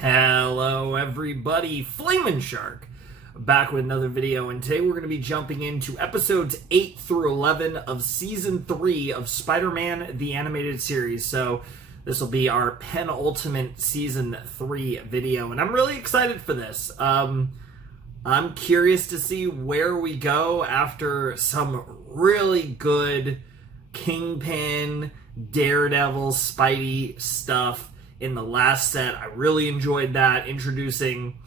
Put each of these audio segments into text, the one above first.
Hello everybody, Flamin' Shark, back with another video, and today we're going to be jumping into episodes 8 through 11 of Season 3 of Spider-Man, the Animated Series. So this will be our penultimate Season 3 video, and I'm really excited for this. I'm curious to see where we go after some really good Kingpin, Daredevil, Spidey stuff in the last set. I really enjoyed that. Introducing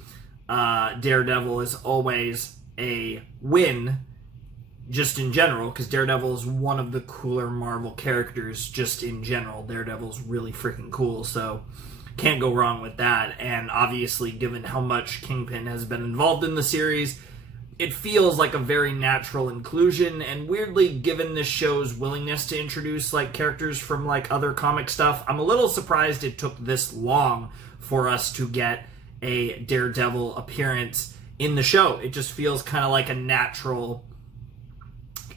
Daredevil is always a win, just in general, because Daredevil is one of the cooler Marvel characters just in general. Daredevil's really freaking cool, so can't go wrong with that. And obviously, given how much Kingpin has been involved in the series, it feels like a very natural inclusion, and weirdly, given this show's willingness to introduce like characters from like other comic stuff, I'm a little surprised it took this long for us to get a Daredevil appearance in the show. It just feels kind of like a natural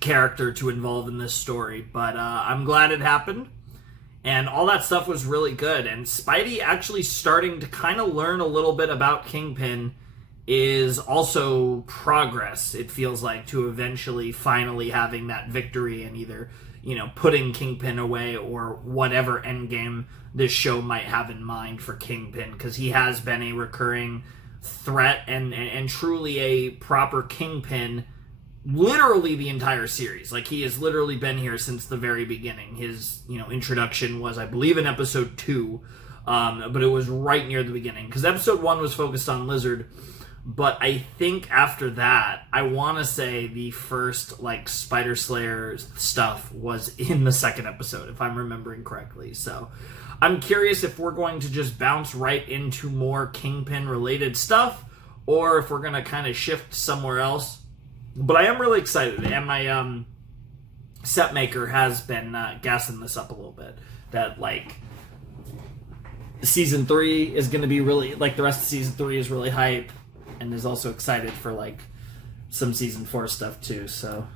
character to involve in this story, but I'm glad it happened, and all that stuff was really good. And Spidey actually starting to kind of learn a little bit about Kingpin is also progress, it feels like, to eventually finally having that victory and either, you know, putting Kingpin away or whatever endgame this show might have in mind for Kingpin, because he has been a recurring threat and truly a proper Kingpin literally the entire series. Like, he has literally been here since the very beginning. His, you know, introduction was, I believe, in episode 2, but it was right near the beginning, because episode 1 was focused on Lizard. But I think after that, I want to say the first, like, Spider Slayer stuff was in the second episode, if I'm remembering correctly. So I'm curious if we're going to just bounce right into more Kingpin-related stuff, or if we're going to kind of shift somewhere else. But I am really excited, and my set maker has been gassing this up a little bit. That, like, Season 3 is going to be really, like, the rest of Season 3 is really hype. And is also excited for, like, some Season 4 stuff, too. So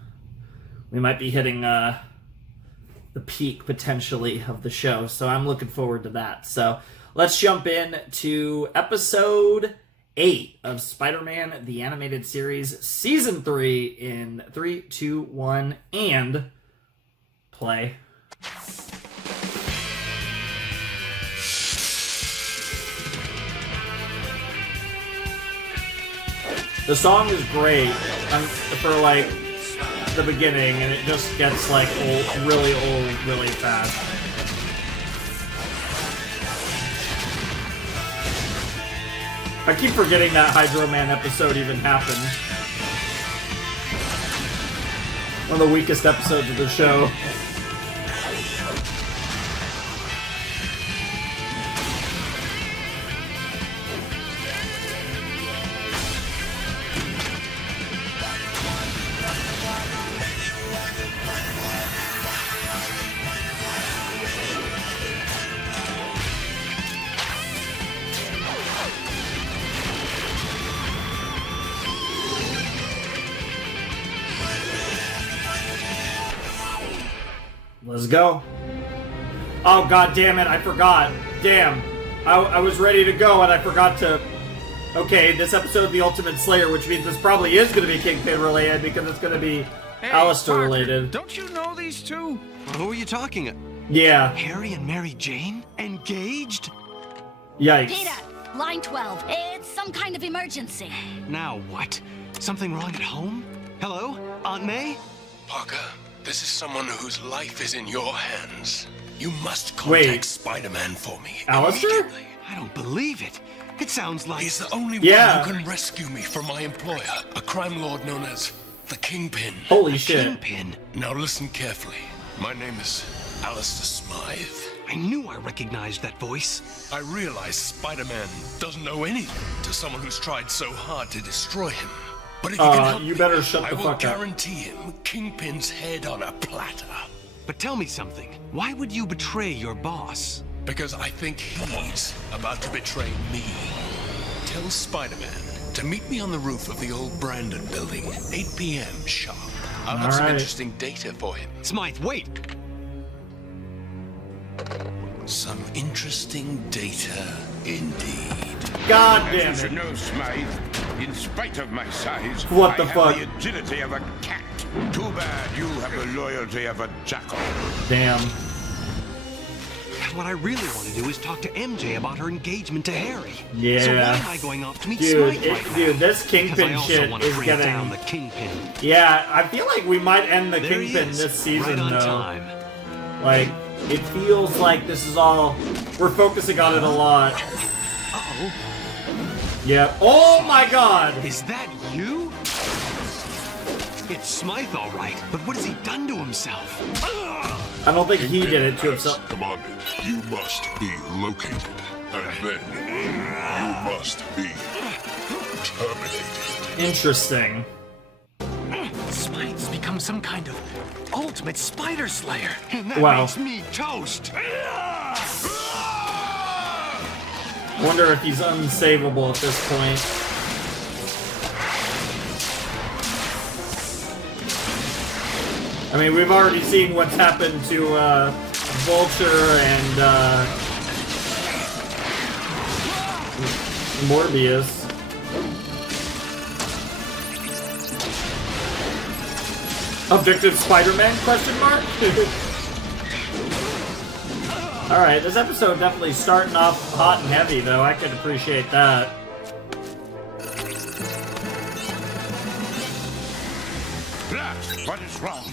we might be hitting the peak, potentially, of the show. So I'm looking forward to that. So let's jump in to Episode 8 of Spider-Man, the Animated Series, Season 3 in 3, 2, 1, and play. The song is great for, like, the beginning, and it just gets, like, old, really fast. I keep forgetting that Hydro Man episode even happened. One of the weakest episodes of the show. Let's go. Oh, god damn it, I forgot. Damn. I was ready to go and I forgot to... Okay, this episode of The Ultimate Slayer, which means this probably is going to be Kingpin related, because it's going to be Alistair related. Don't you know these two? Who are you talking? Yeah. Harry and Mary Jane? Engaged? Yikes. Peter, line 12. It's some kind of emergency. Now what? Something wrong at home? Hello? Aunt May? Parker, this is someone whose life is in your hands. You must contact Spider-Man for me. Alistair? Immediately. I don't believe it. It sounds like... He's the only one who can rescue me from my employer, a crime lord known as the Kingpin. Holy shit. Kingpin? Now listen carefully. My name is Alistair Smythe. I knew I recognized that voice. I realize Spider-Man doesn't know anything to someone who's tried so hard to destroy him. But if you can help you better shut me, the I will fuck up. guarantee him Kingpin's head on a platter. But tell me something. Why would you betray your boss? Because I think he's about to betray me. Tell Spider-Man to meet me on the roof of the old Brandon building, 8 p.m. sharp. I'll have some interesting data for him. Smythe, wait! Some interesting data indeed. God As damn you should it. know, Smythe, in spite of my size, What the I fuck? have the agility of a cat. Too bad you have the loyalty of a jackal. Damn. What I really want to do is talk to MJ about her engagement to Harry. Yeah. So why am I going off to meet Dude, Smythe right now? dude, this Because Kingpin I also shit want to is bring getting... down the Kingpin. Yeah, I feel like we might end the There he Kingpin is, this season, right on though. time. Like, it feels like this is all... We're focusing on it a lot. Uh-oh. Yeah. Oh my god! Is that you? It's Smythe, all right. But what has he done to himself? I don't think he did it to himself. Commanded, you must be located, and then you must be terminated. Interesting. Smythe's become some kind of ultimate spider slayer. And that Wow. makes me toast. Wonder if he's unsavable at this point. I mean, we've already seen what's happened to Vulture and Morbius. Objective Spider-Man, question mark? Alright, this episode definitely starting off hot and heavy, though. I can appreciate that. What is wrong?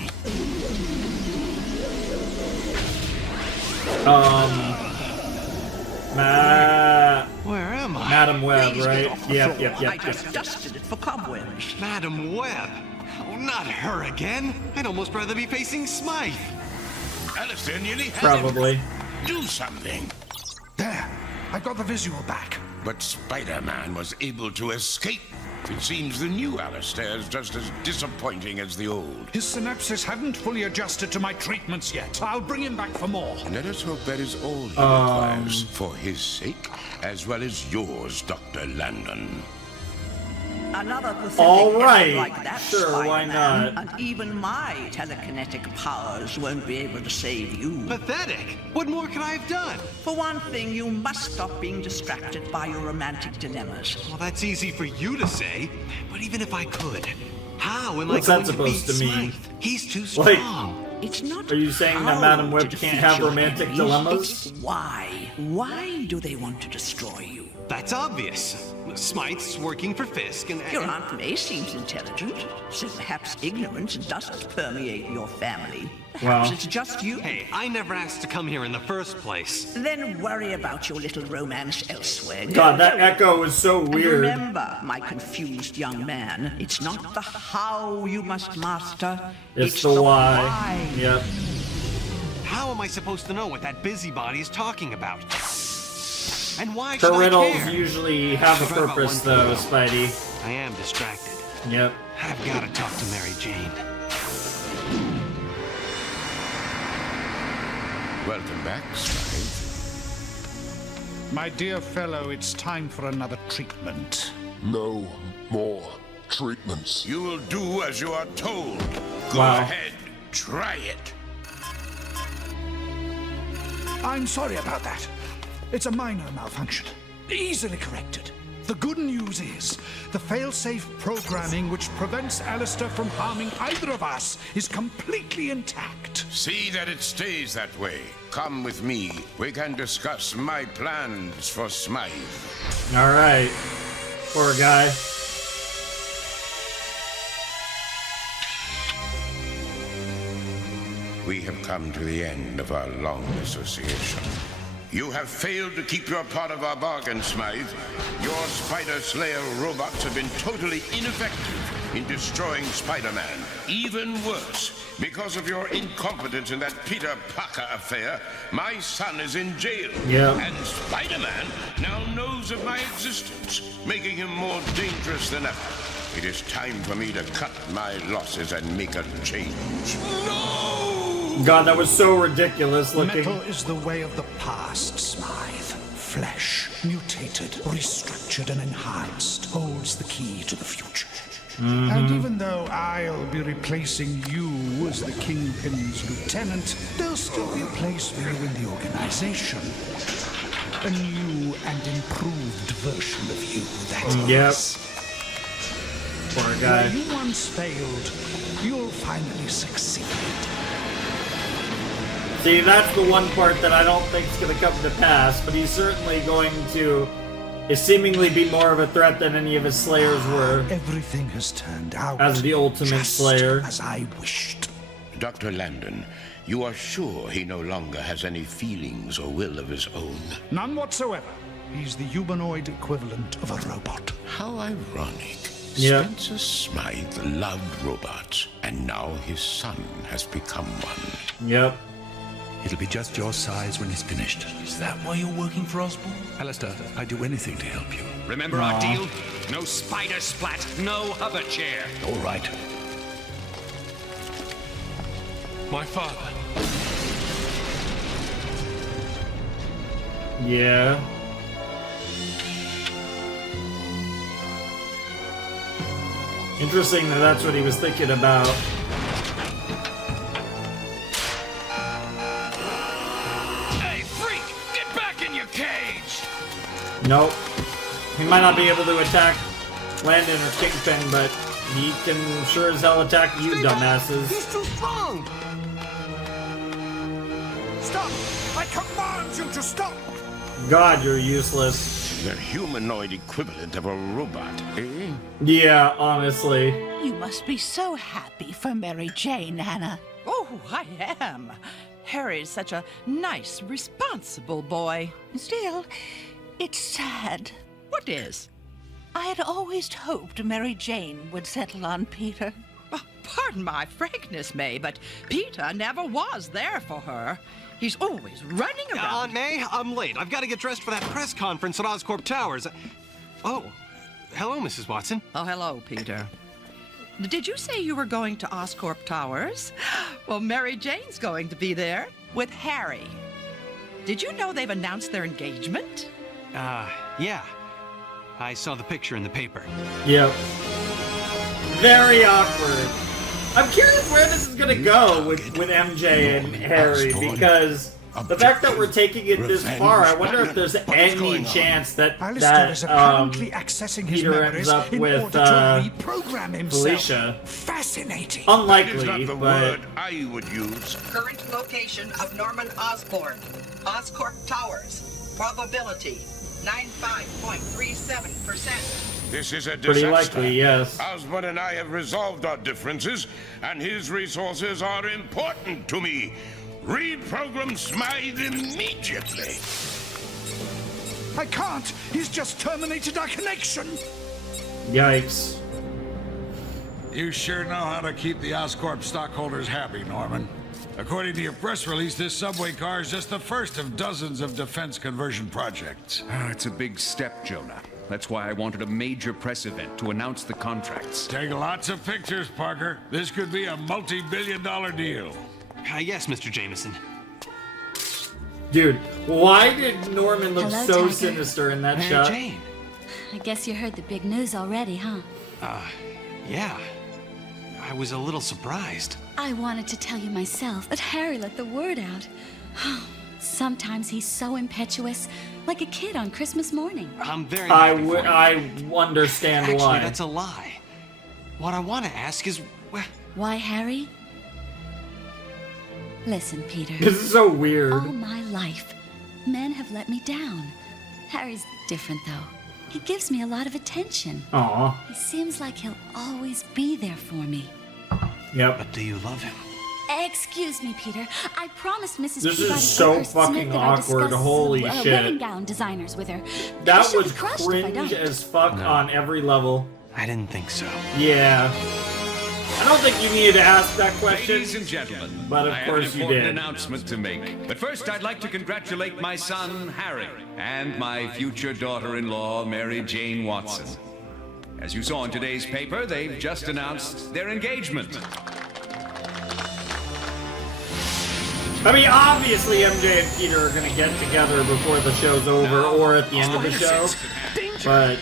Where am I? Madam Web, Please right? get off the Yep, floor. yep, I yep, yep. just dusted it for cobwebs. Madam Web. Oh, not her again. I'd almost rather be facing Smythe. Alistair nearly had Probably. him. Do something. There, I got the visual back. But Spider-Man was able to escape. It seems the new Alistair is just as disappointing as the old. His synapses hadn't fully adjusted to my treatments yet. I'll bring him back for more. Let us hope that is all he requires, for his sake, as well as yours, Dr. Landon. Another pathetic All right. effort like that, Sure, why Spider-Man, not? And even my telekinetic powers won't be able to save you. Pathetic. What more could I have done? For one thing, you must stop being distracted by your romantic dilemmas. Well, that's easy for you to say. But even if I could, how am What's I that going to beat supposed to mean? Smythe? He's too Like- strong. It's not Are you saying that how Madam Web to can't defeat have your romantic enemies, dilemmas? it's why. Why do they want to destroy you? That's obvious. Smythe's working for Fisk and... Your Aunt May seems intelligent, so perhaps ignorance doesn't permeate your family. Perhaps Well. it's just you. Hey, I never asked to come here in the first place. Then worry about your little romance elsewhere. God, that echo was so And weird. remember, my confused young man, it's not the how you must master, It's the why. why. Yep. How am I supposed to know what that busybody is talking about? And why Her should I riddles care? usually have a Forgot about purpose, one though, thing, Spidey. I am distracted. Yep. I've got to talk to Mary Jane. Welcome back, Smythe. My dear fellow, it's time for another treatment. No more treatments. You will do as you are told. Go Wow. ahead, try it. I'm sorry about that. It's a minor malfunction, easily corrected. The good news is, the failsafe programming which prevents Alistair from harming either of us is completely intact. See that it stays that way. Come with me. We can discuss my plans for Smythe. Alright. Poor guy. We have come to the end of our long association. You have failed to keep your part of our bargain, Smythe. Your Spider Slayer robots have been totally ineffective in destroying Spider-Man. Even worse, because of your incompetence in that Peter Parker affair, my son is in jail. Yep. And Spider-Man now knows of my existence, making him more dangerous than ever. It is time for me to cut my losses and make a change. No! God, that was so ridiculous looking. Metal is the way of the past, Smythe. Flesh, mutated, restructured, and enhanced, holds the key to the future. And even though I'll be replacing you as the Kingpin's lieutenant, there'll still be a place for you in the organization. A new and improved version of you, that Yep. is. Poor guy. Where you once failed, you'll finally succeed. See, that's the one part that I don't think is going to come to pass, but he's certainly going to seemingly be more of a threat than any of his slayers were. Everything has turned out As the ultimate just slayer. as I wished. Dr. Landon, you are sure he no longer has any feelings or will of his own? None whatsoever. He's the humanoid equivalent of a robot. How ironic. Yep. Spencer Smythe loved robots, and now his son has become one. Yep. It'll be just your size when he's finished. Is that why you're working for Osborn? Alistair, I'd do anything to help you. Remember our deal? No spider splat, no hover chair. All right. My father. Yeah. Interesting that that's what he was thinking about. Hey, freak! Get back in your cage! Nope. He might not be able to attack Landon or Kingpin, but he can sure as hell attack you, dumbasses. He's too strong! Stop! I command you to stop! God, you're useless. The humanoid equivalent of a robot, eh? Yeah, honestly. You must be so happy for Mary Jane, Hannah. Oh, I am. Harry's such a nice, responsible boy. Still, it's sad. What is? I had always hoped Mary Jane would settle on Peter. Oh, pardon my frankness, May, but Peter never was there for her. He's always running around. Aunt May, I'm late. I've got to get dressed for that press conference at Oscorp Towers. Oh, hello, Mrs. Watson. Oh, hello, Peter. Did you say you were going to Oscorp Towers? Well, Mary Jane's going to be there with Harry. Did you know they've announced their engagement? Yeah. I saw the picture in the paper. Yep. Very awkward. I'm curious where this is gonna go with MJ and Harry, because the fact that we're taking it this far, I wonder if there's any chance that Alistair is apparently accessing his Peter ends memories up in with order to reprogram himself. Felicia. Fascinating. That is Unlikely, not the but word I would use. Current location of Norman Osborn. Oscorp Towers. Probability 95.37%. This is a disaster. pretty likely, yes. Osborn and I have resolved our differences, and his resources are important to me. Reprogram Smythe immediately. I can't. He's just terminated our connection. Yikes. You sure know how to keep the Oscorp stockholders happy, Norman. According to your press release, this subway car is just the first of dozens of defense conversion projects. It's a big step, Jonah. That's why I wanted a major press event to announce the contracts. Take lots of pictures, Parker. This could be a multi-billion-dollar deal. Yes, Mr. Jameson. Dude, why did Norman look Hello, so Tiger. sinister in that Mary shot? Jane. I guess you heard the big news already, huh? Yeah. I was a little surprised. I wanted to tell you myself, but Harry let the word out. Sometimes he's so impetuous, like a kid on Christmas morning. I'm very I happy for you. understand Actually, why. that's a lie. What I want to ask is, Why, Harry? Listen, Peter. This is so weird. All my life, men have let me down. Harry's different, though. He gives me a lot of attention. Aw. He seems like he'll always be there for me. Yep. But do you love him? Excuse me, Peter. I promised Mrs. This is Peabody so Parkhurst fucking Smith that awkward. I discuss, Holy shit. wedding gown designers with her. That She'll was be crushed if I cringe don't. as fuck on every level. I didn't think so. Yeah. I don't think you needed to ask that question. Ladies and gentlemen, But of I course have an you important did. announcement to make. But first, I'd like to congratulate my son, Harry, and my future daughter-in-law, Mary Jane Watson. As you saw in today's paper, they've just announced their engagement. I mean, obviously MJ and Peter are gonna get together before the show's over or at the end of the show. But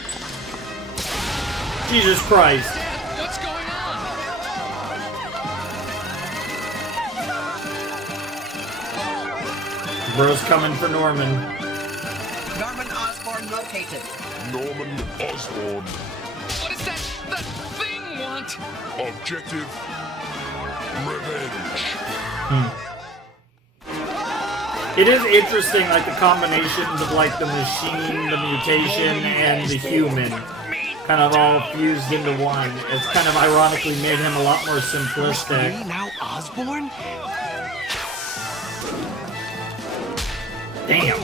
Jesus Christ. What's going on? Bro's coming for Norman. Norman Osborn Osborn located. Norman Osborn. What does that thing want? Objective. Revenge. It is interesting, like, the combinations of, like, the machine, the mutation, and the human kind of all fused into one. It's kind of ironically made him a lot more simplistic. Now Osborn? Damn.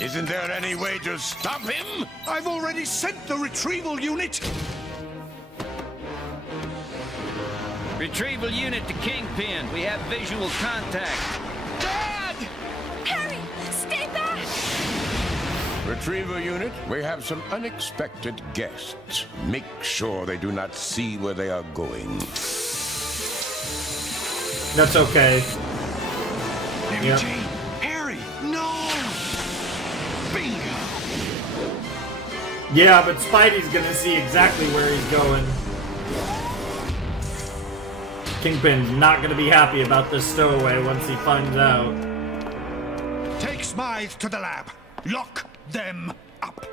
Isn't there any way to stop him? I've already sent the retrieval unit. Retrieval unit to Kingpin. We have visual contact. Dad! Harry, stay back! Retrieval unit, we have some unexpected guests. Make sure they do not see where they are going. That's okay. Mary Yep. Jane! Harry! No! Bingo! Yeah, but Spidey's gonna see exactly where he's going. Kingpin's not gonna be happy about this stowaway once he finds out. Take Smythe to the lab. Lock them up.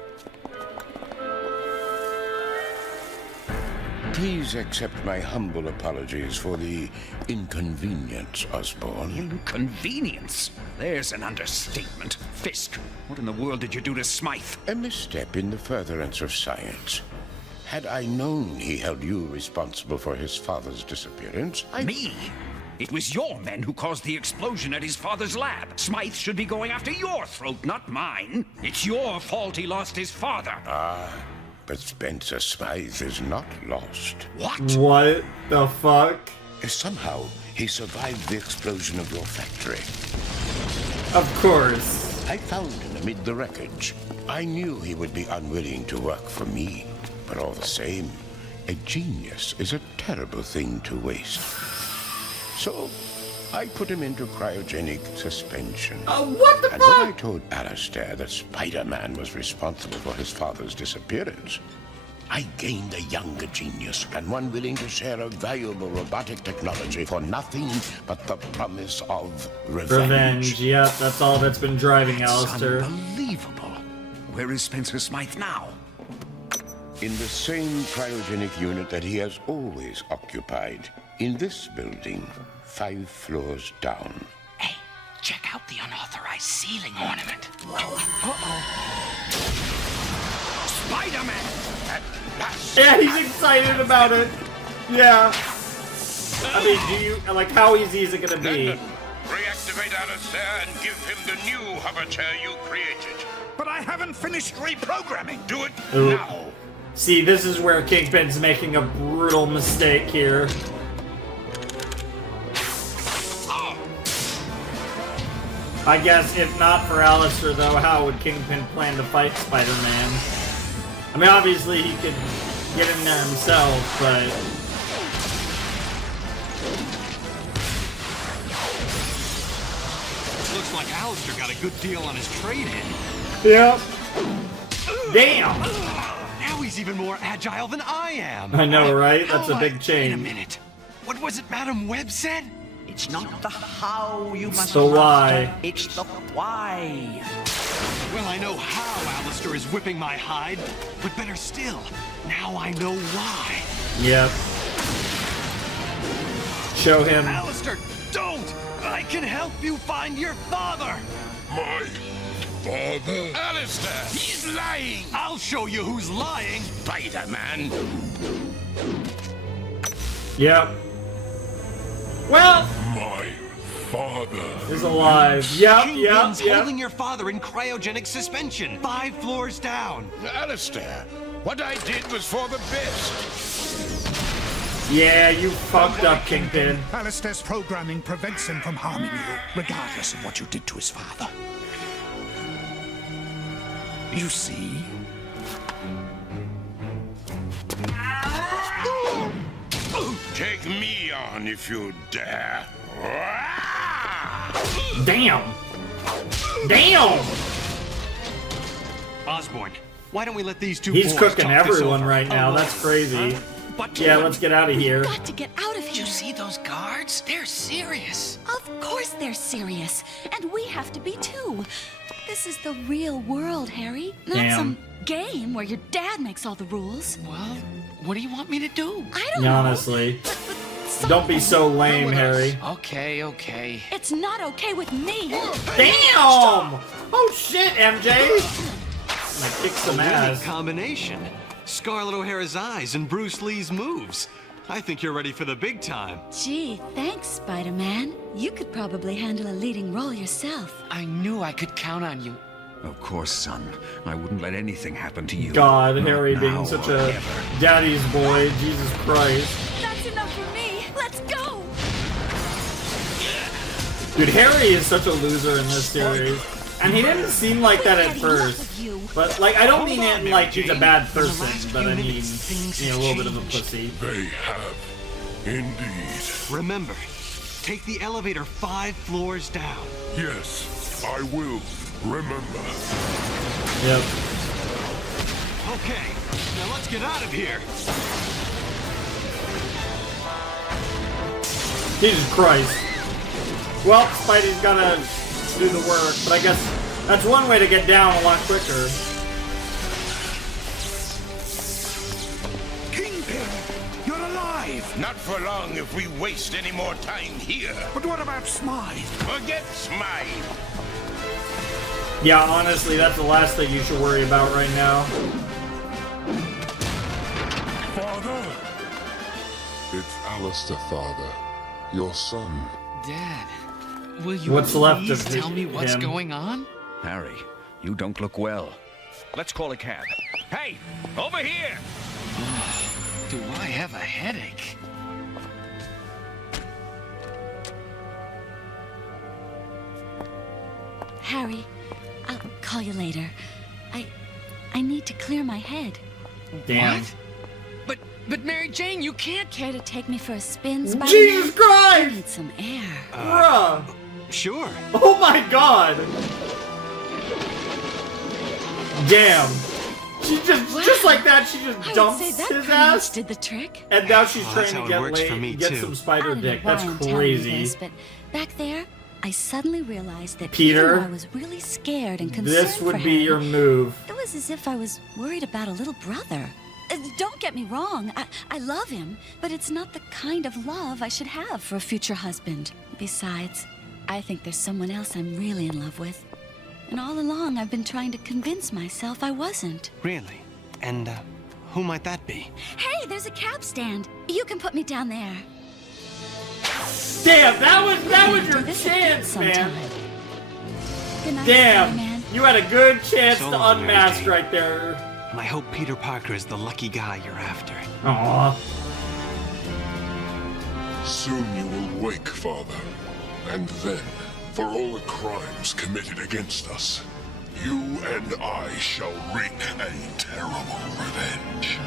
Please accept my humble apologies for the inconvenience, Osborn. Inconvenience? There's an understatement. Fisk, what in the world did you do to Smythe? A misstep in the furtherance of science. Had I known he held you responsible for his father's disappearance, Me? It was your men who caused the explosion at his father's lab. Smythe should be going after your throat, not mine. It's your fault he lost his father. But Spencer Smythe is not lost. What? What the fuck? Somehow, he survived the explosion of your factory. Of course. I found him amid the wreckage. I knew he would be unwilling to work for me. But all the same, a genius is a terrible thing to waste. So, I put him into cryogenic suspension. What the And fuck? when I told Alistair that Spider-Man was responsible for his father's disappearance, I gained a younger genius and one willing to share a valuable robotic technology for nothing but the promise of Revenge. Yep, that's all that's been driving Alistair. Unbelievable. Where is Spencer Smythe now? In the same cryogenic unit that he has always occupied. In this building, 5 floors down. Hey, check out the unauthorized ceiling ornament. Spider-Man! At last! Yeah, he's excited about it. Yeah. I mean, do you, like, how easy is it gonna be? Reactivate Alistair and give him the new hover chair you created. But I haven't finished reprogramming. Do it Ooh. now. See, this is where Kingpin's making a brutal mistake here. I guess if not for Alistair, though, how would Kingpin plan to fight Spider-Man? I mean, obviously he could get in there himself, but... Looks like Alistair got a good deal on his trade-in. Yep. Damn! Now he's even more agile than I am. I know, right? That's a big Wait a change. minute. What was it Madam Webb said? It's not the how you must So why? master, it's the why. Well, I know how Alistair is whipping my hide, but better still, now I know why. Yep. Show him. Alistair, don't! I can help you find your father! My father? Alistair, he's lying! I'll show you who's lying! Spider-Man! Yep. Well, My father. he's alive. Yep, Kingpin's yep. holding your father in cryogenic suspension, 5 floors down. Alistair, what I did was for the best. Yeah, you fucked up, Kingpin. Alistair's programming prevents him from harming you, regardless of what you did to his father. You see? Take me on if you dare. Damn. Damn. Osborn, why don't we let these two He's boys cooking talk this everyone over? right now. That's crazy. But Yeah, let's get out of here. Got to get out of here. Did you see those guards? They're serious. Of course they're serious. And we have to be too. This is the real world, Harry. Not Damn. some game where your dad makes all the rules. Well, what do you want me to do? I don't know. Honestly. Don't be so lame, Harry. Okay, okay. It's not okay with me. Damn! Oh shit, MJ! I kicked some Winning ass. combination. Scarlett O'Hara's eyes and Bruce Lee's moves. I think you're ready for the big time. Gee, thanks, Spider-Man. You could probably handle a leading role yourself. I knew I could count on you. Of course, son. I wouldn't let anything happen to you. God, Not Harry being now such or a ever. daddy's boy. Jesus Christ. That's enough for me. Let's go. Dude, Harry is such a loser in this series. And he didn't seem like that at first. But, like, I don't mean it like he's a bad person, but I mean, a little bit of a pussy. They have, indeed. Remember, take the elevator 5 floors down. Yes, I will remember. Yep. Okay, now let's get out of here. Jesus Christ. Well, Spidey's gotta do the work, but I guess that's one way to get down a lot quicker. Kingpin, you're alive! Not for long if we waste any more time here. But what about Smythe? Forget Smythe. Yeah, honestly, that's the last thing you should worry about right now. Father! It's Alistair, father. Your son. Dad, will you What's left please of tell me what's him? going on? Harry, you don't look well. Let's call a cab. Hey, over here! Do I have a headache? Harry, I'll call you later. I need to clear my head. Damn. What? But Mary Jane, you can't. Care to take me for a spin, Spider-Man? Jesus Christ! I need some air. Bruh! Sure. Oh my god! Damn. She just like that, she just I dumps would say that his pretty much ass. did the trick. And now she's Well, trying that's to how it get works for laid, me, get too. some I spider don't know dick. why That's I'm telling you crazy. this, but back there, I suddenly realized that Peter, even though I was really scared and concerned This would for be Harry, your move. it was as if I was worried about a little brother. Don't get me wrong, I love him, but it's not the kind of love I should have for a future husband. Besides, I think there's someone else I'm really in love with. And all along, I've been trying to convince myself I wasn't. Really? And, who might that be? Hey, there's a cab stand. You can put me down there. Damn, that was your This chance, man. sometime. Good night, Damn, Spider-Man. you had a good chance So to long, Mary unmask Jane. right there. And I hope Peter Parker is the lucky guy you're after. Aww. Soon you will wake, Father. And then, for all the crimes committed against us, you and I shall wreak a terrible revenge.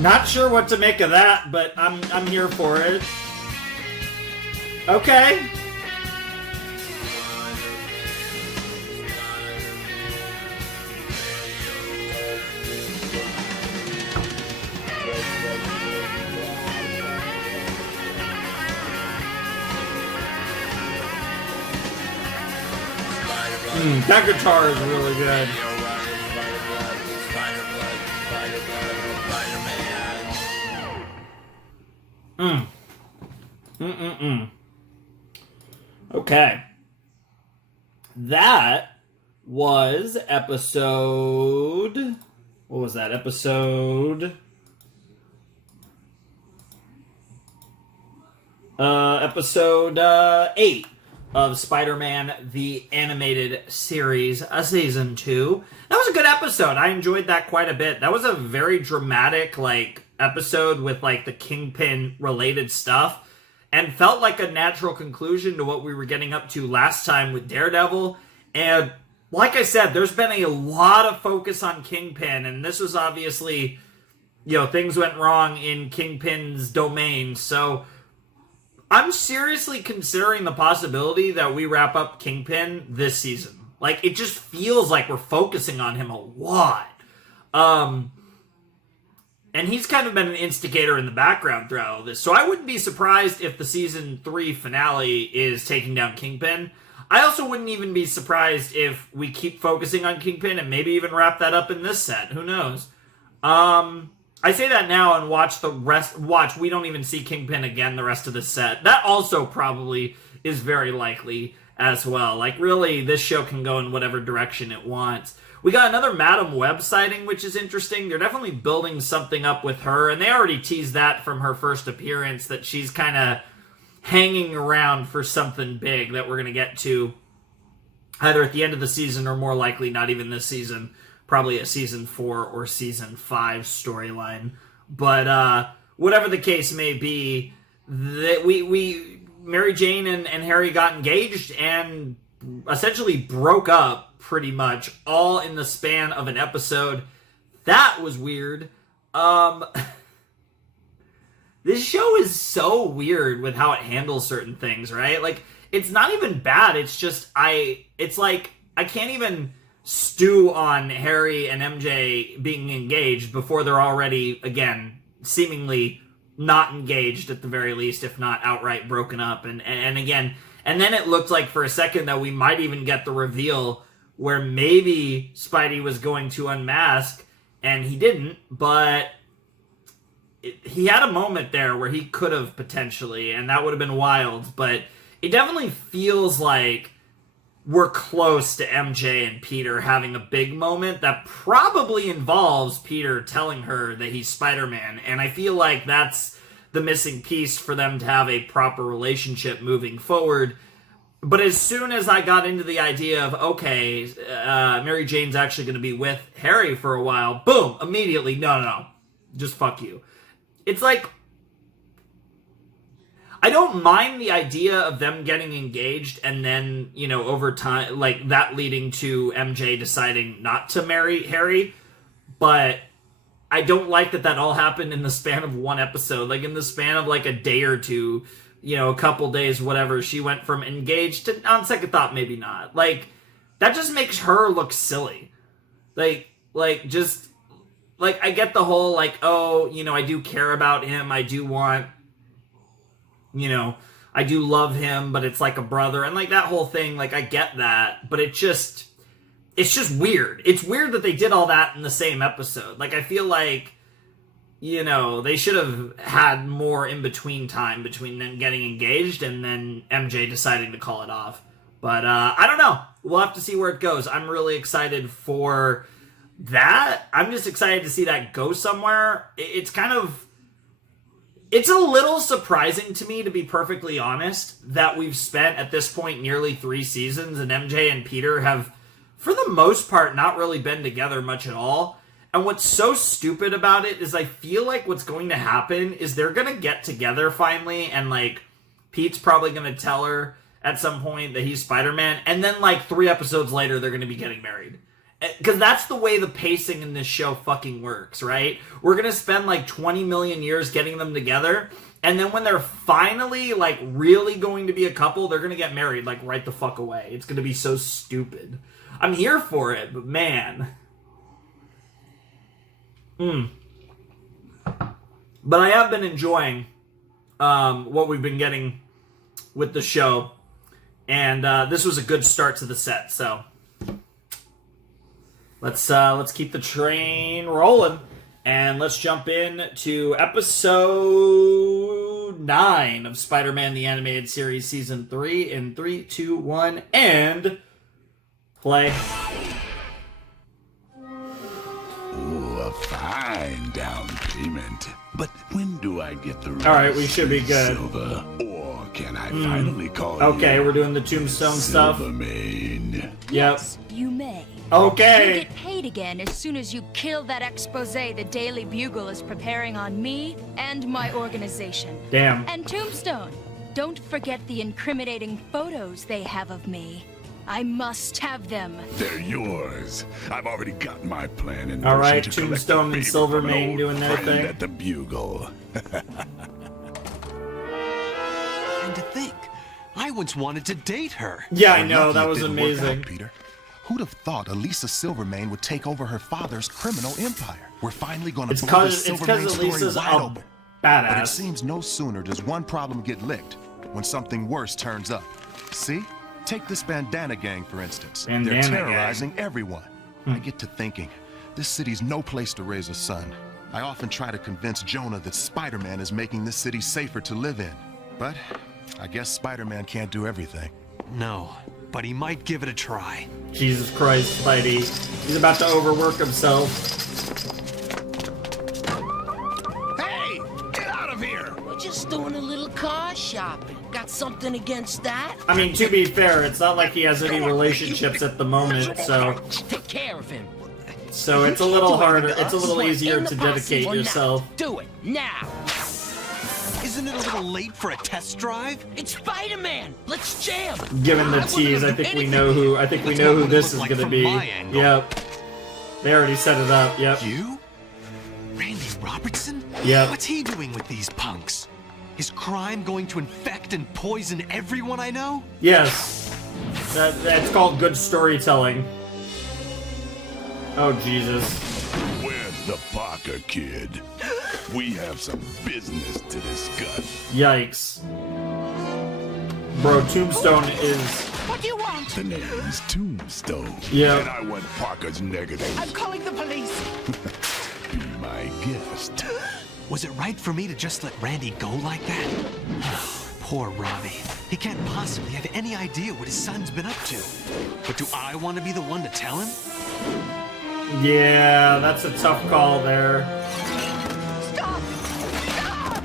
Not sure what to make of that, but I'm here for it. Okay. That guitar is really good. Okay. That was episode... What was that? Episode 8 of Spider-Man the Animated Series, Season 2. That was a good episode. I enjoyed that quite a bit. That was a very dramatic, episode with, the Kingpin-related stuff, and felt like a natural conclusion to what we were getting up to last time with Daredevil. And, like I said, there's been a lot of focus on Kingpin, and this was obviously, things went wrong in Kingpin's domain, so... I'm seriously considering the possibility that we wrap up Kingpin this season. It just feels like we're focusing on him a lot. And And he's kind of been an instigator in the background throughout all this. So I wouldn't be surprised if the season 3 finale is taking down Kingpin. I also wouldn't even be surprised if we keep focusing on Kingpin and maybe even wrap that up in this set. Who knows? I say that now and watch the rest. Watch, we don't even see Kingpin again the rest of the set. That also probably is very likely as well. Like, really, this show can go in whatever direction it wants. We got another Madam Web sighting, which is interesting. They're definitely building something up with her, and they already teased that from her first appearance, that she's kind of hanging around for something big that we're going to get to either at the end of the season or more likely not even this season, probably a season 4 or season 5 storyline. But whatever the case may be, we Mary Jane and Harry got engaged and essentially broke up pretty much all in the span of an episode. That was weird. This show is so weird with how it handles certain things, right? Like, it's not even bad, it's just, it's like, I can't even stew on Harry and MJ being engaged before they're already, again, seemingly not engaged at the very least, if not outright broken up. And again, and then it looked like for a second that we might even get the reveal where maybe Spidey was going to unmask, and he didn't, but he had a moment there where he could have potentially, and that would have been wild, but it definitely feels like we're close to MJ and Peter having a big moment that probably involves Peter telling her that he's Spider-Man, and I feel like that's the missing piece for them to have a proper relationship moving forward. But as soon as I got into the idea of, okay, Mary Jane's actually going to be with Harry for a while, boom, immediately, no, just fuck you. It's like, I don't mind the idea of them getting engaged and then, you know, over time, like, that leading to MJ deciding not to marry Harry, but I don't like that all happened in the span of one episode. Like, in the span of, like, a day or two, you know, a couple days, whatever, she went from engaged to, on second thought, maybe not. Like, that just makes her look silly. Like, just, like, I get the whole, like, oh, you know, I do care about him, I do want, you know, I do love him, but it's like a brother, and, like, that whole thing, like, I get that, but it's just weird. It's weird that they did all that in the same episode. Like, I feel like, you know, they should have had more in-between time between them getting engaged and then MJ deciding to call it off. But, I don't know. We'll have to see where it goes. I'm really excited for that. I'm just excited to see that go somewhere. It's a little surprising to me, to be perfectly honest, that we've spent, at this point, nearly 3 seasons, and MJ and Peter have, for the most part, not really been together much at all. And what's so stupid about it is I feel like what's going to happen is they're going to get together finally, and, like, Pete's probably going to tell her at some point that he's Spider-Man, and then, like, 3 episodes later, they're going to be getting married. Because that's the way the pacing in this show fucking works, right? We're going to spend, like, 20 million years getting them together, and then when they're finally, like, really going to be a couple, they're going to get married, like, right the fuck away. It's going to be so stupid. I'm here for it, but man... But I have been enjoying what we've been getting with the show, and this was a good start to the set. So let's keep the train rolling, and let's jump in to episode 9 of Spider-Man the Animated Series Season 3 in 3, 2, 1, and play. A fine down payment. But when do I get the Alright, we should be good. Silver? Or can I finally call Okay, we're doing the Tombstone stuff. Silvermane? Yes, you may. Okay. You'll get paid again as soon as you kill that expose the Daily Bugle is preparing on me and my organization. Damn. And Tombstone, don't forget the incriminating photos they have of me. I must have them. They're yours. I've already got my plan in motion. All right, to collect Tombstone the and favor of an Silvermane old doing their friend thing. at the Bugle. And to think, I once wanted to date her. Yeah, I We're know, lucky that it was didn't work out, amazing. Peter. Who'd have thought Elisa Silvermane would take over her father's criminal empire? We're finally gonna It's blow the because Silvermane story Elisa's wide a open. But it badass. seems no sooner does one problem get licked when something worse turns up. See? Take this bandana gang, for instance. Bandana They're gang. terrorizing everyone. I get to thinking, this city's no place to raise a son. I often try to convince Jonah that Spider-Man is making this city safer to live in. But I guess Spider-Man can't do everything. No, but he might give it a try. Jesus Christ, Spidey. He's about to overwork himself. Hey, get out of here! We're just doing a little car shopping. Got something against that? I mean, to be fair, it's not like he has any relationships at the moment, so... Take care of him. So it's a little harder, it's a little easier to dedicate yourself. Do it, now! Isn't it a little late for a test drive? It's Spider-Man! Let's jam! Given the tease, I think we know who this is gonna be. Yep. They already set it up, yep. You? Randy Robertson? Yep. What's he doing with these punks? Is crime going to infect and poison everyone I know? Yes. That's called good storytelling. Oh, Jesus. Where's the Parker kid? We have some business to discuss. Yikes. Bro, Tombstone is... What do you want? The name is Tombstone. Yeah. And I want Parker's negatives. I'm calling the police. Be my guest. Was it right for me to just let Randy go like that? Poor Robbie. He can't possibly have any idea what his son's been up to. But do I want to be the one to tell him? Yeah, that's a tough call there. Stop! Stop!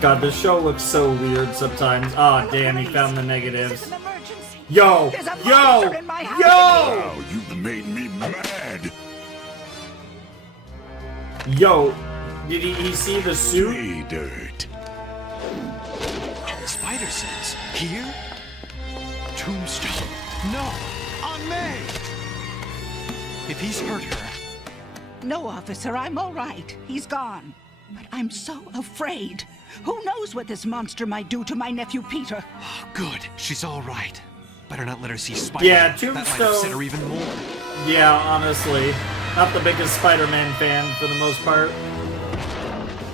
God, this show looks so weird sometimes. Ah, damn, he found the negatives. Yo! Yo! Yo! Wow, you've made me mad. Yo, did he see the suit? Hey, dirt. Spider sense. Here? Tombstone. No! On May! If he's hurt her... No, officer, I'm all right. He's gone. But I'm so afraid. Who knows what this monster might do to my nephew Peter? Good. She's all right. Better not let her see Spider-Man. Yeah, That might Tombstone... upset her even more. Yeah, honestly. Not the biggest Spider-Man fan, for the most part.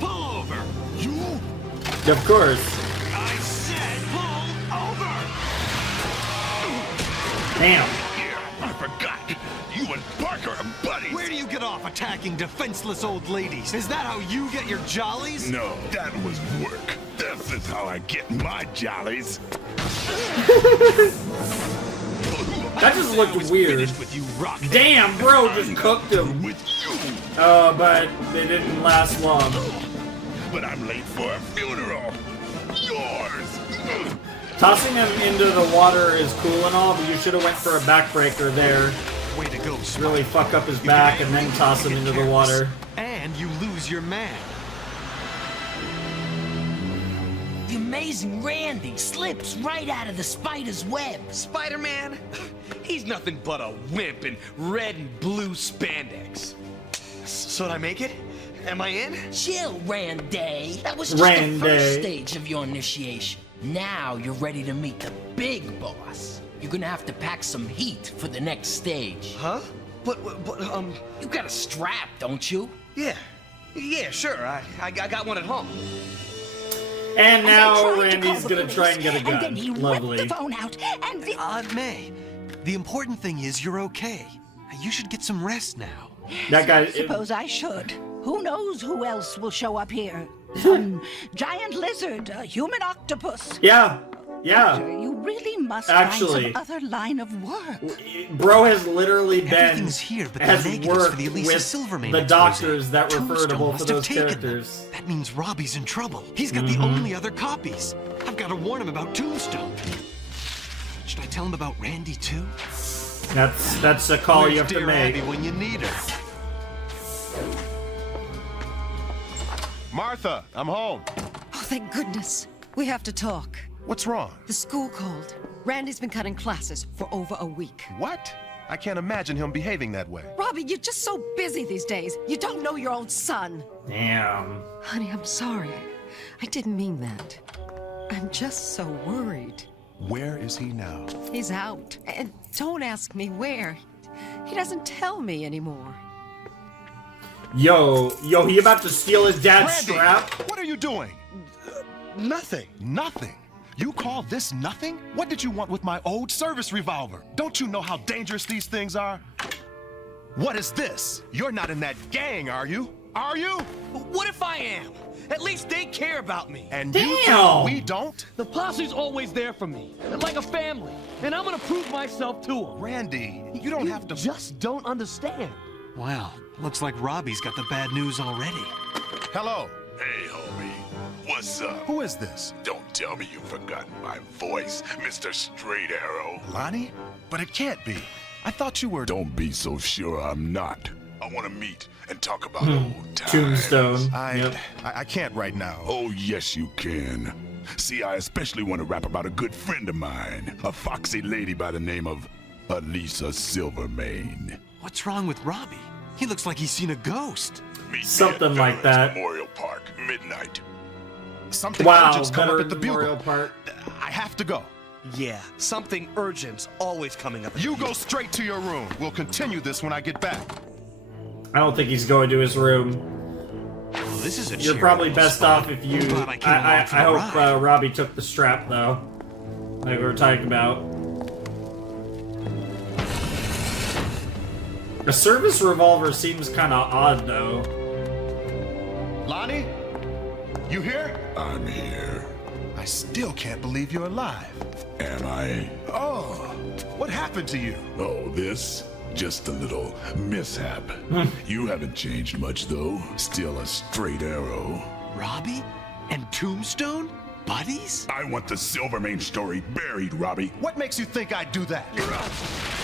Pull over! You? Of course. I said pull over! Damn. I forgot. You and Parker are buddies. Where do you get off attacking defenseless old ladies? Is that how you get your jollies? No, that was work. This is how I get my jollies. That just looked weird. With you, Damn, bro, just cooked him. Oh, but they didn't last long. But I'm late for a funeral. Yours. Tossing him into the water is cool and all, but you should have went for a backbreaker there. Way to go, really fuck up his back and then toss him into the water. And you lose your man. The amazing Randy slips right out of the spider's web. Spider-Man? He's nothing but a wimp in red and blue spandex. So did I make it? Am I in? Chill, Randy. That was just the first stage of your initiation. Now you're ready to meet the big boss. You're gonna have to pack some heat for the next stage. Huh? But, You got a strap, don't you? Yeah. Yeah, sure. I got one at home. And now Randy's gonna try and get a gun. And then he Lovely. ripped the phone out, and the... Aunt May, the important thing is you're okay. You should get some rest now. That guy... I suppose I should. Who knows who else will show up here? Some giant lizard, a human octopus. Yeah. Yeah. You really must Actually, find some other line of work. Bro has literally been here, but has the negatives worked for the Elisa with Silvermane the expose. doctors that refer to Tombstone both of must have those taken characters. them. That means Robbie's in trouble. He's got the only other copies. I've got to warn him about Tombstone. Should I tell him about Randy too? That's a call you have to Dear make. Abby when you need her. Martha, I'm home. Oh, thank goodness. We have to talk. What's wrong? The school called. Randy's been cutting classes for over a week. What? I can't imagine him behaving that way. Robbie, you're just so busy these days. You don't know your own son. Damn. Honey, I'm sorry. I didn't mean that. I'm just so worried. Where is he now? He's out. And don't ask me where. He doesn't tell me anymore. Yo, he about to steal his dad's strap? What are you doing? Nothing. Nothing? You call this nothing? What did you want with my old service revolver? Don't you know how dangerous these things are? What is this? You're not in that gang, are you? Are you? What if I am? At least they care about me. And you think we don't? The posse's always there for me, like a family. And I'm gonna prove myself to them. Randy, you don't have to... just don't understand. Well, looks like Robbie's got the bad news already. Hello. Hey, homie. What's up? Who is this? Don't tell me you've forgotten my voice, Mr. Straight Arrow. Lonnie? But it can't be. I thought you were... Don't be so sure I'm not. I want to meet and talk about old times. Tombstone. I can't right now. Oh, yes, you can. See, I especially want to rap about a good friend of mine, a foxy lady by the name of Elisa Silvermane. What's wrong with Robbie? He looks like he's seen a ghost. Something like that. Memorial Park, midnight. Something wow, urgent's come up at the Memorial Bugle. Park. I have to go. Yeah, something urgent's always coming up. You go straight to your room. We'll continue this when I get back. I don't think he's going to his room. Well, this is a You're probably best off if you... I hope ride. Robbie took the strap, though. Like we were talking about. A service revolver seems kind of odd, though. Lonnie? You here? I'm here. I still can't believe you're alive. Am I? Oh, what happened to you? Oh, this? Just a little mishap. You haven't changed much, though. Still a straight arrow. Robbie? And Tombstone? Buddies? I want the Silvermane story buried, Robbie. What makes you think I'd do that?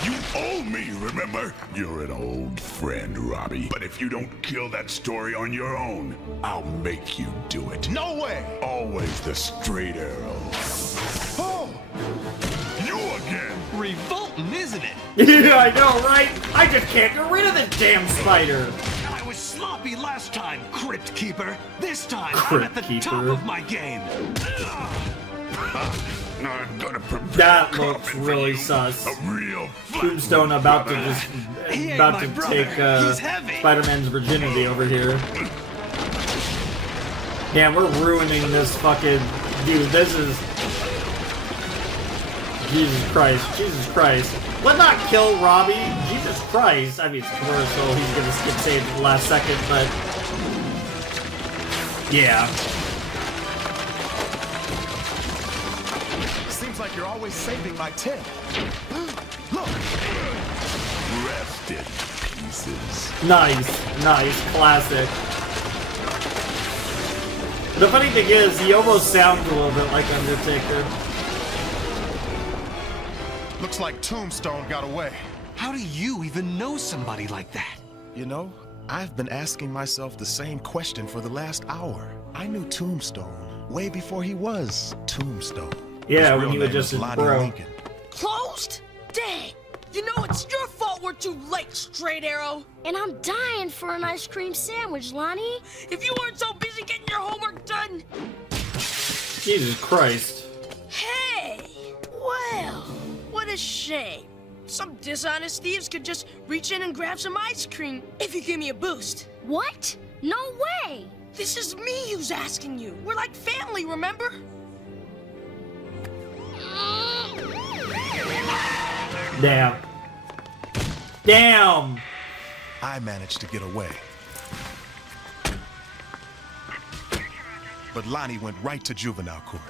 You owe me, remember? You're an old friend, Robbie. But if you don't kill that story on your own, I'll make you do it. No way! Always the straight arrow. Oh! You again! Revolting, isn't it? Yeah, I know, right? I just can't get rid of the damn spider. I was sloppy last time, Crypt Keeper. This time, Crypt I'm at the Keeper. top of my game. I'm gonna prepare That coffee looks for really you. sus. A real Tombstone about to just He ain't about my to brother. take He's heavy. Spider-Man's virginity over here. Damn, we're ruining this fucking dude. This is Jesus Christ. Jesus Christ. Let's not kill Robbie. Jesus Christ. I mean, it's a commercial. He's gonna skip save at the last second, but yeah. Seems like you're always saving my tip. Look! Rest in pieces. Nice, classic. The funny thing is, he almost sounds a little bit like Undertaker. Looks like Tombstone got away. How do you even know somebody like that? You know, I've been asking myself the same question for the last hour. I knew Tombstone way before he was Tombstone. Yeah, His when real he was name just his Lonnie bro. Lincoln. Closed? Dang! You know it's your fault we're too late, Straight Arrow. And I'm dying for an ice cream sandwich, Lonnie. If you weren't so busy getting your homework done. Jesus Christ. Hey! Well, what a shame. Some dishonest thieves could just reach in and grab some ice cream if you give me a boost. What? No way! This is me who's asking you. We're like family, remember? Damn. Damn! I managed to get away. But Lonnie went right to juvenile court.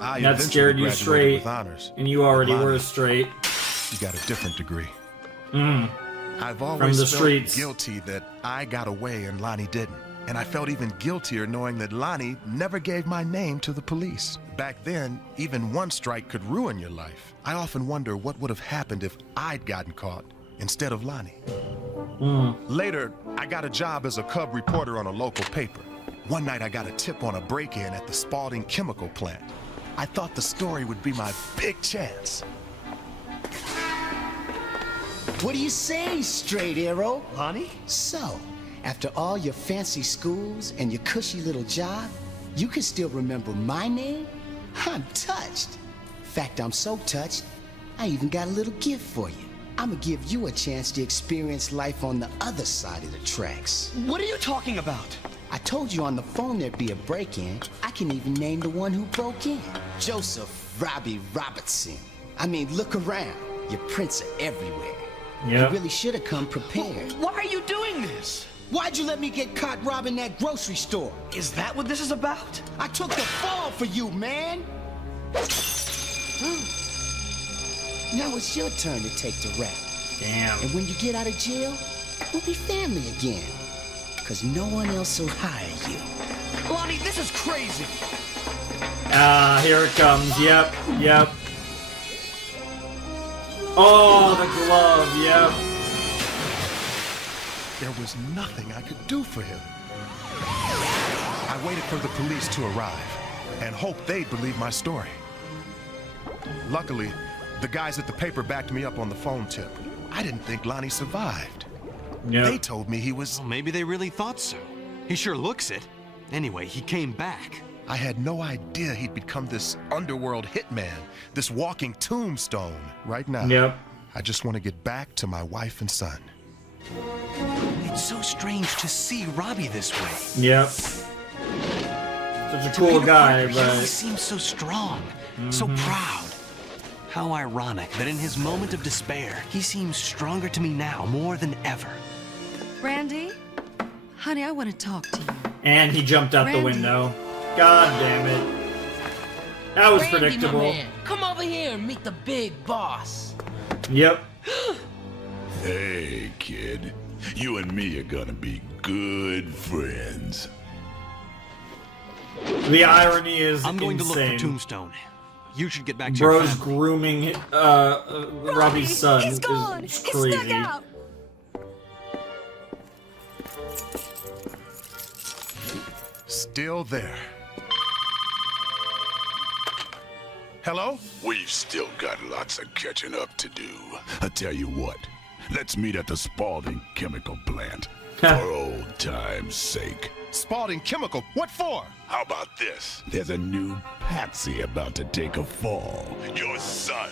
I That scared you eventually graduated straight, with honors. and you already Lonnie, were straight. You got a different degree. I've From always the felt streets. guilty that I got away and Lonnie didn't. And I felt even guiltier knowing that Lonnie never gave my name to the police. Back then, even one strike could ruin your life. I often wonder what would have happened if I'd gotten caught instead of Lonnie. Later, I got a job as a cub reporter on a local paper. One night I got a tip on a break-in at the Spalding chemical plant. I thought the story would be my big chance. What do you say, Straight Arrow? Lonnie? So, after all your fancy schools and your cushy little job, You can still remember my name? I'm touched. In fact, I'm so touched, I even got a little gift for you. I'm gonna give you a chance to experience life on the other side of the tracks. What are you talking about? I told you on the phone there'd be a break-in. I can even name the one who broke in. Joseph Robbie Robertson. I mean, look around. Your prints are everywhere. Yep. You really should have come prepared. Why are you doing this? Why'd you let me get caught robbing that grocery store? Is that what this is about? I took the fall for you, man. Now it's your turn to take the rap. Damn. And when you get out of jail, we'll be family again. Because no one else will hire you. Lonnie, this is crazy. Here it comes. Yep. Oh, the glove. Yep. There was nothing I could do for him. I waited for the police to arrive and hoped they'd believe my story. Luckily, the guys at the paper backed me up on the phone tip. I didn't think Lonnie survived. Yep. They told me he was... Well, maybe they really thought so. He sure looks it. Anyway, he came back. I had no idea he'd become this underworld hitman, this walking tombstone. Right now, Yep. I just want to get back to my wife and son. It's so strange to see Robbie this way. Yep. Such a cool guy, He but... always seems so strong, so proud. How ironic that in his moment of despair, he seems stronger to me now more than ever. Randy? Honey, I want to talk to you. And he jumped out the window. God damn it. That was Randy, predictable. my man, come over here and meet the big boss. Yep. Hey, kid. You and me are gonna be good friends. The irony is I'm going insane. to look for Tombstone. You should get back to your Bro's family. grooming Robbie's son. He's gone. Is He's crazy. stuck out. Still there. Hello? We've still got lots of catching up to do. I tell you what, let's meet at the Spaulding Chemical Plant. For old time's sake. Spaulding Chemical? What for? How about this? There's a new patsy about to take a fall. Your son.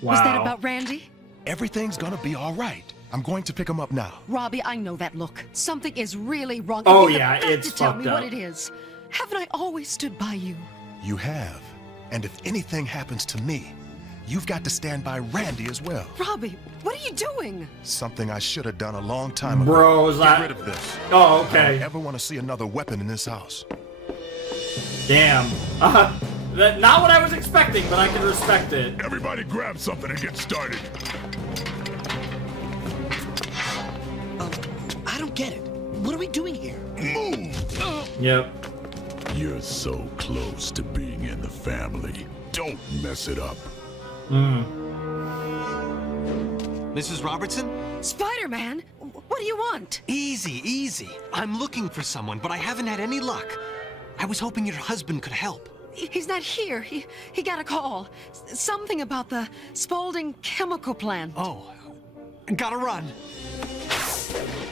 Wow. Was that about Randy? Everything's gonna be all right. I'm going to pick him up now. Robbie, I know that look. Something is really wrong. Oh, and you yeah, have got it's to tell fucked me what up. it is. Haven't I always stood by you? You have. And if anything happens to me, you've got to stand by Randy as well. Robbie, what are you doing? Something I should have done a long time ago. Bro, is Get that... rid of this. Oh, I okay. don't ever want to see another weapon in this house. Damn. Not what I was expecting, but I can respect it. Everybody grab something and get started. I don't get it. What are we doing here? Move! Yep. You're so close to being in the family. Don't mess it up. Mrs. Robertson? Spider-Man, what do you want? Easy, easy. I'm looking for someone, but I haven't had any luck. I was hoping your husband could help. He's not here. He got a call. Something about the Spaulding Chemical Plant. Oh, gotta run.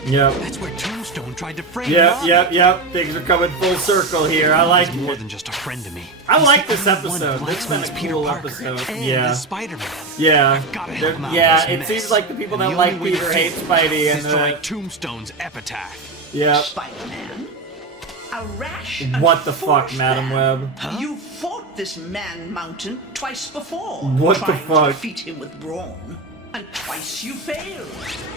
Yep. That's where Tombstone tried to frame Robbie. Yep. Things are coming full circle here. I like He's more it. than just a friend to me. I like He's this the only one episode. who This has been likes a Peter cool Parker episode. and Yeah. the Spider-Man. Yeah. I've gotta help him out Yeah, of this it mess. seems like the people that And like only way to Peter fix hate it Spidey is and to write Tombstone's epitaph. Yeah. Spider-Man, a rash What the and fuck, foolish Madam man. Web? You fought this man mountain twice before. What the trying fuck? to defeat him with brawn. And twice you failed.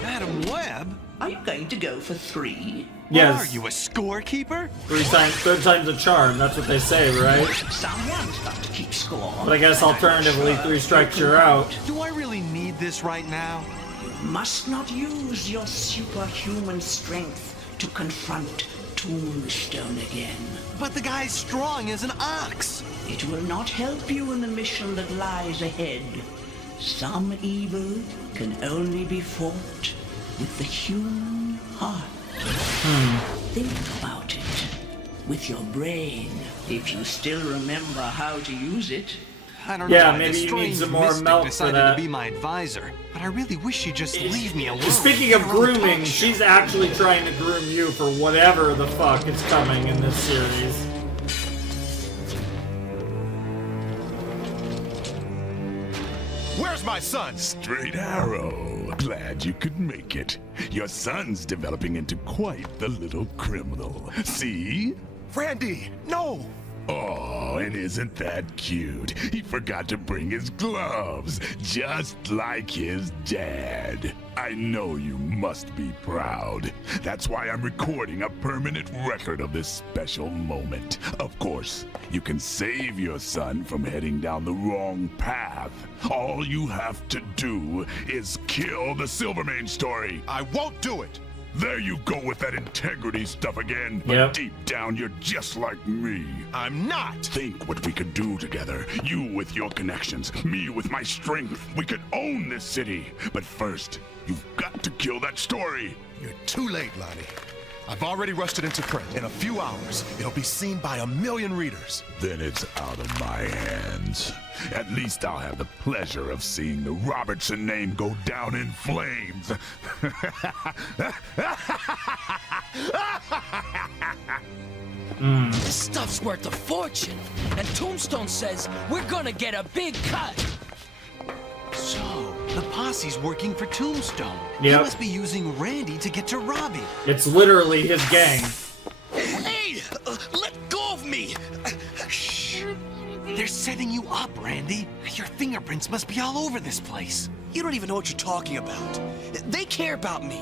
Madam Web? Are you going to go for 3? Yes. What are you, a scorekeeper? Third time's a charm. That's what they say, right? Someone's got to keep score. But I guess alternatively, 3 strikes you're out. Do I really need this right now? You must not use your superhuman strength to confront Tombstone again. But the guy's strong as an ox. It will not help you in the mission that lies ahead. Some evil can only be fought with the human heart. Think about it. With your brain, if you still remember how to use it. I don't Yeah, know. maybe this you need strange some more mystic milk for decided that. to be my advisor, but I really wish she'd just leave me alone. Speaking of Her own talk grooming, show. she's actually trying to groom you for whatever the fuck is coming in this series. Where's my son? Straight arrow. Glad you could make it. Your son's developing into quite the little criminal. See? Randy, no! Oh, and isn't that cute? He forgot to bring his gloves, just like his dad. I know you must be proud. That's why I'm recording a permanent record of this special moment. Of course, you can save your son from heading down the wrong path. All you have to do is kill the Silvermane story. I won't do it! There you go with that integrity stuff again. But yep. Deep down, you're just like me. I'm not. Think what we could do together. You with your connections, me with my strength. We could own this city. But first, you've got to kill that story. You're too late, Lonnie. I've already rushed it into print. In a few hours, it'll be seen by 1 million readers. Then it's out of my hands. At least I'll have the pleasure of seeing the Robertson name go down in flames. This stuff's worth a fortune, and Tombstone says we're gonna get a big cut. So, the posse's working for Tombstone. Yep. He must be using Randy to get to Robbie. It's literally his gang. Hey! Let go of me! Shh. They're setting you up, Randy. Your fingerprints must be all over this place. You don't even know what you're talking about. They care about me,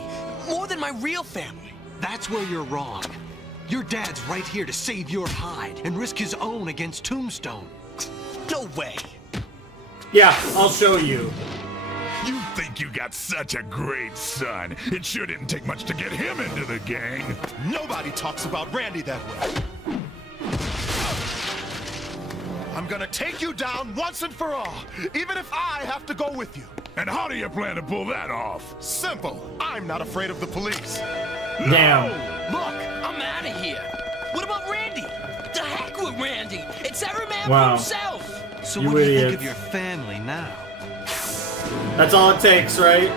more than my real family. That's where you're wrong. Your dad's right here to save your hide and risk his own against Tombstone. No way. Yeah, I'll show you. You think you got such a great son. It sure didn't take much to get him into the gang. Nobody talks about Randy that way. I'm gonna take you down once and for all, even if I have to go with you. And how do you plan to pull that off? Simple. I'm not afraid of the police. Damn. Look, I'm out of here. What about Randy? The heck with Randy. It's every man Wow. for himself. So You what do you think idiots. of your family now? That's all it takes, right?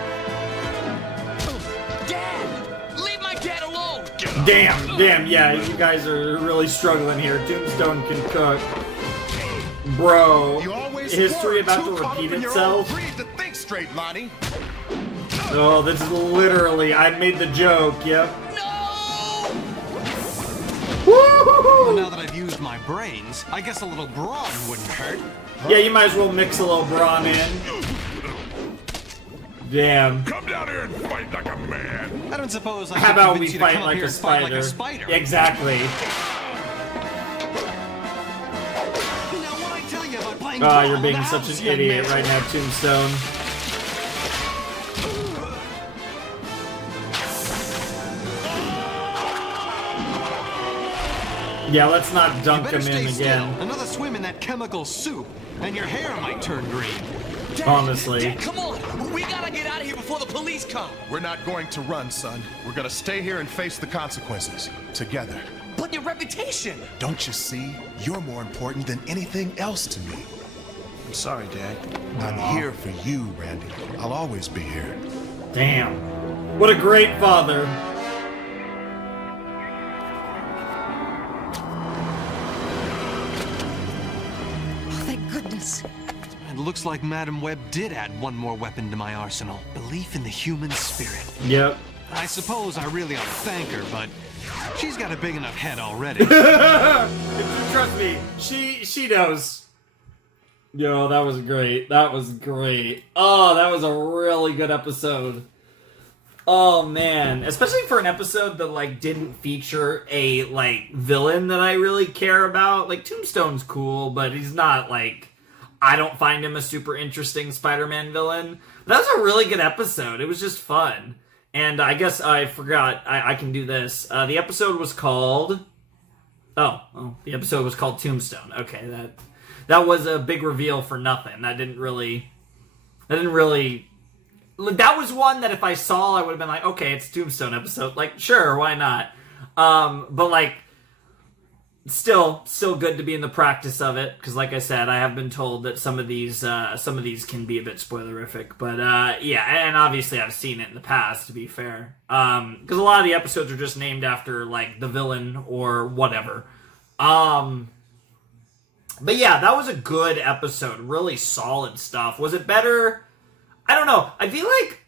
Dad, leave my dad alone. Damn, yeah, you guys are really struggling here. Tombstone can cook. Bro, history about to repeat itself. To think straight, Lonnie. Oh, this is literally, I made the joke, yep. Well, now that I've used my brains, I guess a little brawn wouldn't hurt. Yeah, you might as well mix a little brawn in. Damn. Come down here and fight like a man. I don't suppose I How could about convince we you to fight come up like here a and fight spider? like a spider. Exactly. Now, what I tell you about playing Oh, ball you're in being the such house, an young idiot man. right now, Tombstone. Yeah, let's not dunk You better him stay in still. again. Another swim in that chemical soup, and your hair might turn green. Honestly. Dad, come on. We gotta get out of here before the police come. We're not going to run, son. We're gonna stay here and face the consequences. Together. But your reputation. Don't you see? You're more important than anything else to me. I'm sorry, Dad. I'm here for you, Randy. I'll always be here. Damn. What a great father. Oh, thank goodness. It looks like Madam Webb did add one more weapon to my arsenal. Belief in the human spirit. Yep. I suppose I really ought to thank her, but she's got a big enough head already. Trust me, she knows. Yo, that was great. That was great. Oh, that was a really good episode. Oh man, especially for an episode that like didn't feature a like villain that I really care about. Like Tombstone's cool, but he's not like, I don't find him a super interesting Spider-Man villain. That was a really good episode. It was just fun. And I guess I forgot I can do this. The episode was called the episode was called Tombstone. Okay, that was a big reveal for nothing. That was one that if I saw, I would have been like, okay, it's Tombstone episode. Like, sure, why not? But like, still good to be in the practice of it, because like I said, I have been told that some of these can be a bit spoilerific. But yeah, and obviously I've seen it in the past, to be fair, because a lot of the episodes are just named after like the villain or whatever. But yeah, that was a good episode. Really solid stuff. Was it better? I don't know. I feel like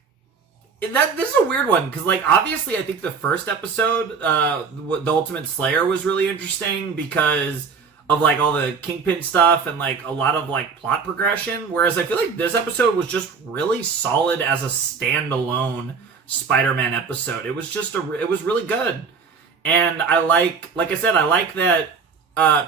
this is a weird one, because, like, obviously I think the first episode, The Ultimate Slayer, was really interesting because of, like, all the Kingpin stuff and, like, a lot of, like, plot progression, whereas I feel like this episode was just really solid as a standalone Spider-Man episode. It was just it was really good. And I like I said, I like that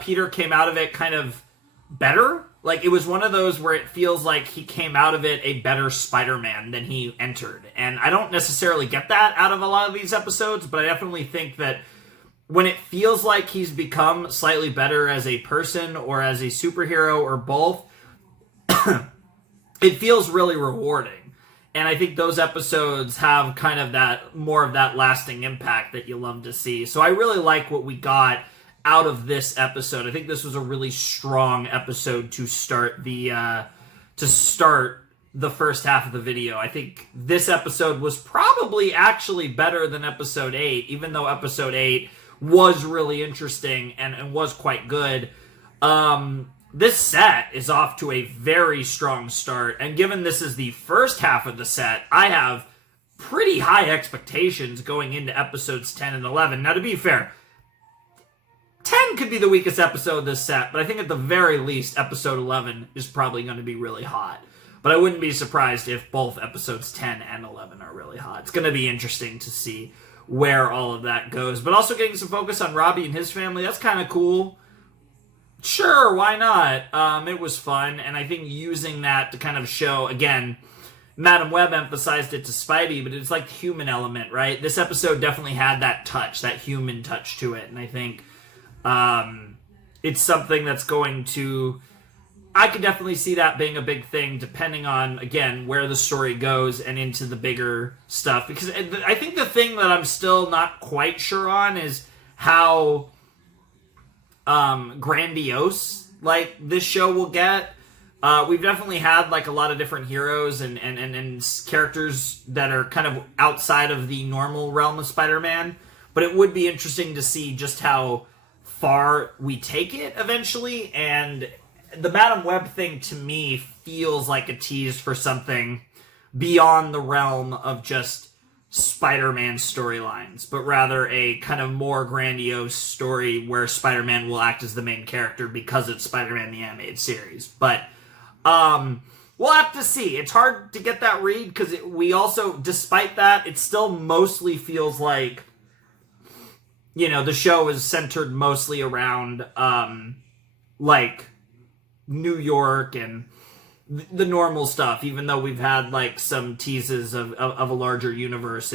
Peter came out of it kind of better. Like, it was one of those where it feels like he came out of it a better Spider-Man than he entered. And I don't necessarily get that out of a lot of these episodes, but I definitely think that when it feels like he's become slightly better as a person or as a superhero or both, it feels really rewarding. And I think those episodes have kind of that, more of that lasting impact that you love to see. So I really like what we got out of this episode. I think this was a really strong episode to start the first half of the video. I think this episode was probably actually better than episode 8, even though episode 8 was really interesting and was quite good. This set is off to a very strong start, and given this is the first half of the set, I have pretty high expectations going into episodes 10 and 11. Now, to be fair, 10 could be the weakest episode of this set, but I think at the very least, episode 11 is probably going to be really hot. But I wouldn't be surprised if both episodes 10 and 11 are really hot. It's going to be interesting to see where all of that goes. But also getting some focus on Robbie and his family, that's kind of cool. Sure, why not? It was fun, and I think using that to kind of show, again, Madam Web emphasized it to Spidey, but it's like the human element, right? This episode definitely had that touch, that human touch to it, and I think it's something that's going to... I could definitely see that being a big thing, depending on, again, where the story goes and into the bigger stuff. Because I think the thing that I'm still not quite sure on is how grandiose, like, this show will get. We've definitely had, like, a lot of different heroes and characters that are kind of outside of the normal realm of Spider-Man. But it would be interesting to see just how far we take it eventually, and the Madam Web thing to me feels like a tease for something beyond the realm of just Spider-Man storylines, but rather a kind of more grandiose story where Spider-Man will act as the main character because it's Spider-Man the Animated Series. But we'll have to see. It's hard to get that read because we also, despite that, it still mostly feels like, you know, the show is centered mostly around, like, New York and the normal stuff, even though we've had, like, some teases of a larger universe.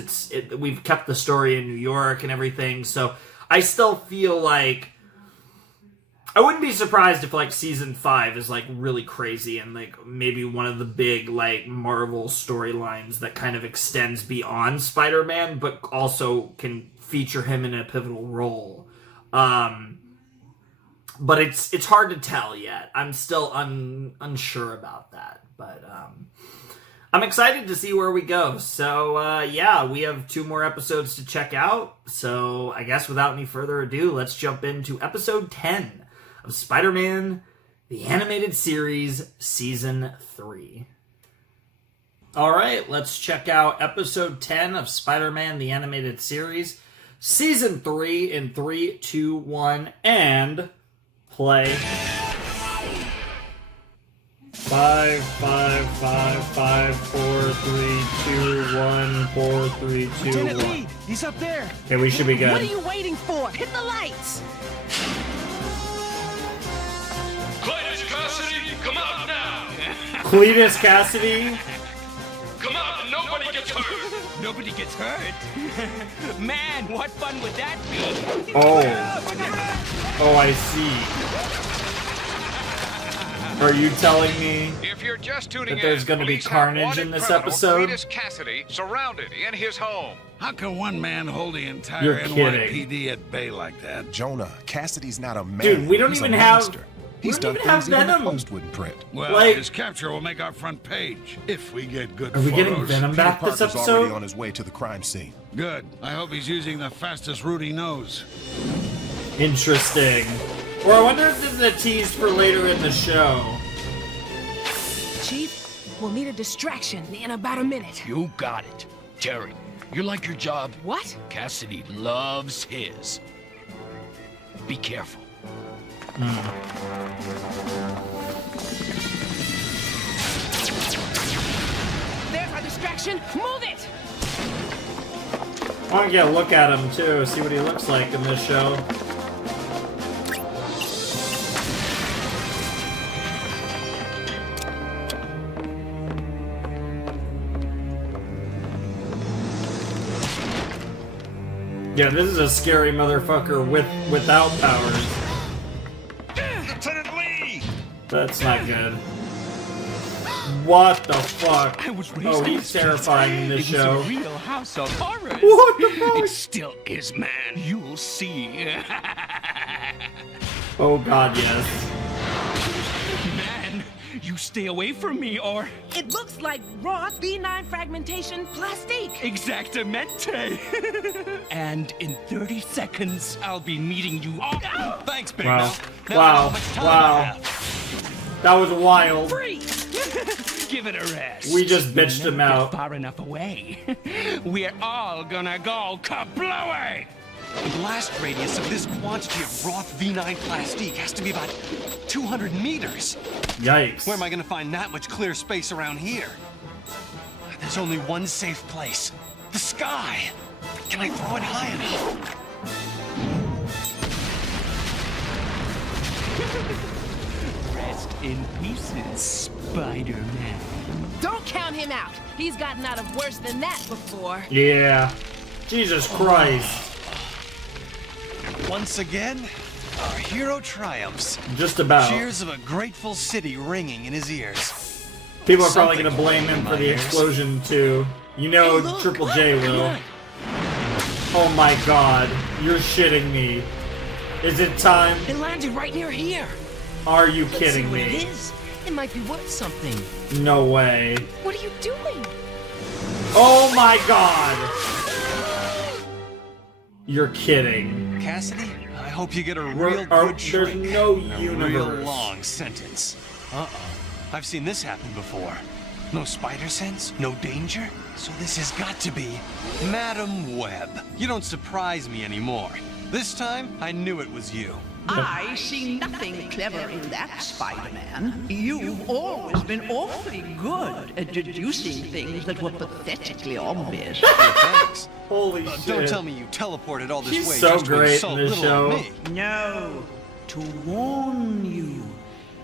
We've kept the story in New York and everything, so I still feel like I wouldn't be surprised if, like, season 5 is, like, really crazy and, like, maybe one of the big, like, Marvel storylines that kind of extends beyond Spider-Man, but also can feature him in a pivotal role. But it's hard to tell yet. I'm still unsure about that. But I'm excited to see where we go. So, yeah, we have 2 more episodes to check out. So, I guess without any further ado, let's jump into episode 10 of Spider-Man, the Animated Series, Season 3. Alright, let's check out episode 10 of Spider-Man, the Animated Series, Season 3 in 3, 2, 1, and... play. 5, 5, 5, 5, 4, 3, 2, 1, 4, 3, 2, Lieutenant 1. Lee, he's up there. Okay, we should be good. What are you waiting for? Hit the lights! Cletus Cassidy, come out now! Cletus Cassidy? Come out, nobody gets hurt! Nobody gets hurt? Man, what fun would that be? Oh, I see. Are you telling me If you're just tuning that there's going to be carnage in this episode? Cletus Cassidy surrounded in his home. How can one man hold the entire You're kidding. NYPD at bay like that? Jonah, Cassidy's not a man. Dude, we don't He's even a have... monster. We He's don't done even have things even the Venom. Post wouldn't print. Well, Like- his capture will make our front page if we get good Are we photos. getting Venom Peter back this Parker's episode? already on his way to the crime scene. Good. I hope he's using the fastest route he knows. Interesting. Or I wonder if this is a tease for later in the show. Chief, we'll need a distraction in about a minute. You got it. Terry, you like your job? What? Cassidy loves his. Be careful. There's our distraction. Move it! I want to get a look at him too, see what he looks like in this show. Yeah, this is a scary motherfucker without powers. Lieutenant Lee! That's not good. What the fuck? Oh, he's terrifying in this show. It was a real house of horrors. What the fuck? It still is, man. You'll see. Oh god, yes. Man, you stay away from me or... It looks like raw V9 fragmentation plastique. Exactamente. And in 30 seconds, I'll be meeting you all. Thanks, Big Wow. Mouth. Now I know Wow. how much time I Wow. have. That was wild. Freeze! Give it a rest. We just bitched him Never get out. far enough away. We're all gonna go kablooey! The blast radius of this quantity of Roth V9 plastique has to be about 200 meters. Yikes. Where am I going to find that much clear space around here? There's only one safe place. The sky. Can I throw it high enough? Rest in pieces, Spider-Man. Don't count him out. He's gotten out of worse than that before. Yeah. Jesus Christ. Once again, our hero triumphs. Just about. Cheers of a grateful city ringing in his ears. People are probably going to blame him for the explosion too. You know, Hey, look. Triple J will. Oh my god. You're shitting me. Is it time? It landed right near here. Are you Let's kidding see what me? It is. It might be worth something. No way. What are you doing? Oh my god. You're kidding. Cassidy, I hope you get a We're- real are- good there's shrink. no and a real universe. long sentence. Uh-oh. I've seen this happen before. No spider sense, no danger. So this has got to be Madam Web. You don't surprise me anymore. This time, I knew it was you. I see nothing clever in that, Spider-Man. You've always been awfully good at deducing things that were pathetically obvious. Thanks. Holy Don't shit. tell me you teleported all this He's way so just to great in insult this little show. old me. No, to warn you.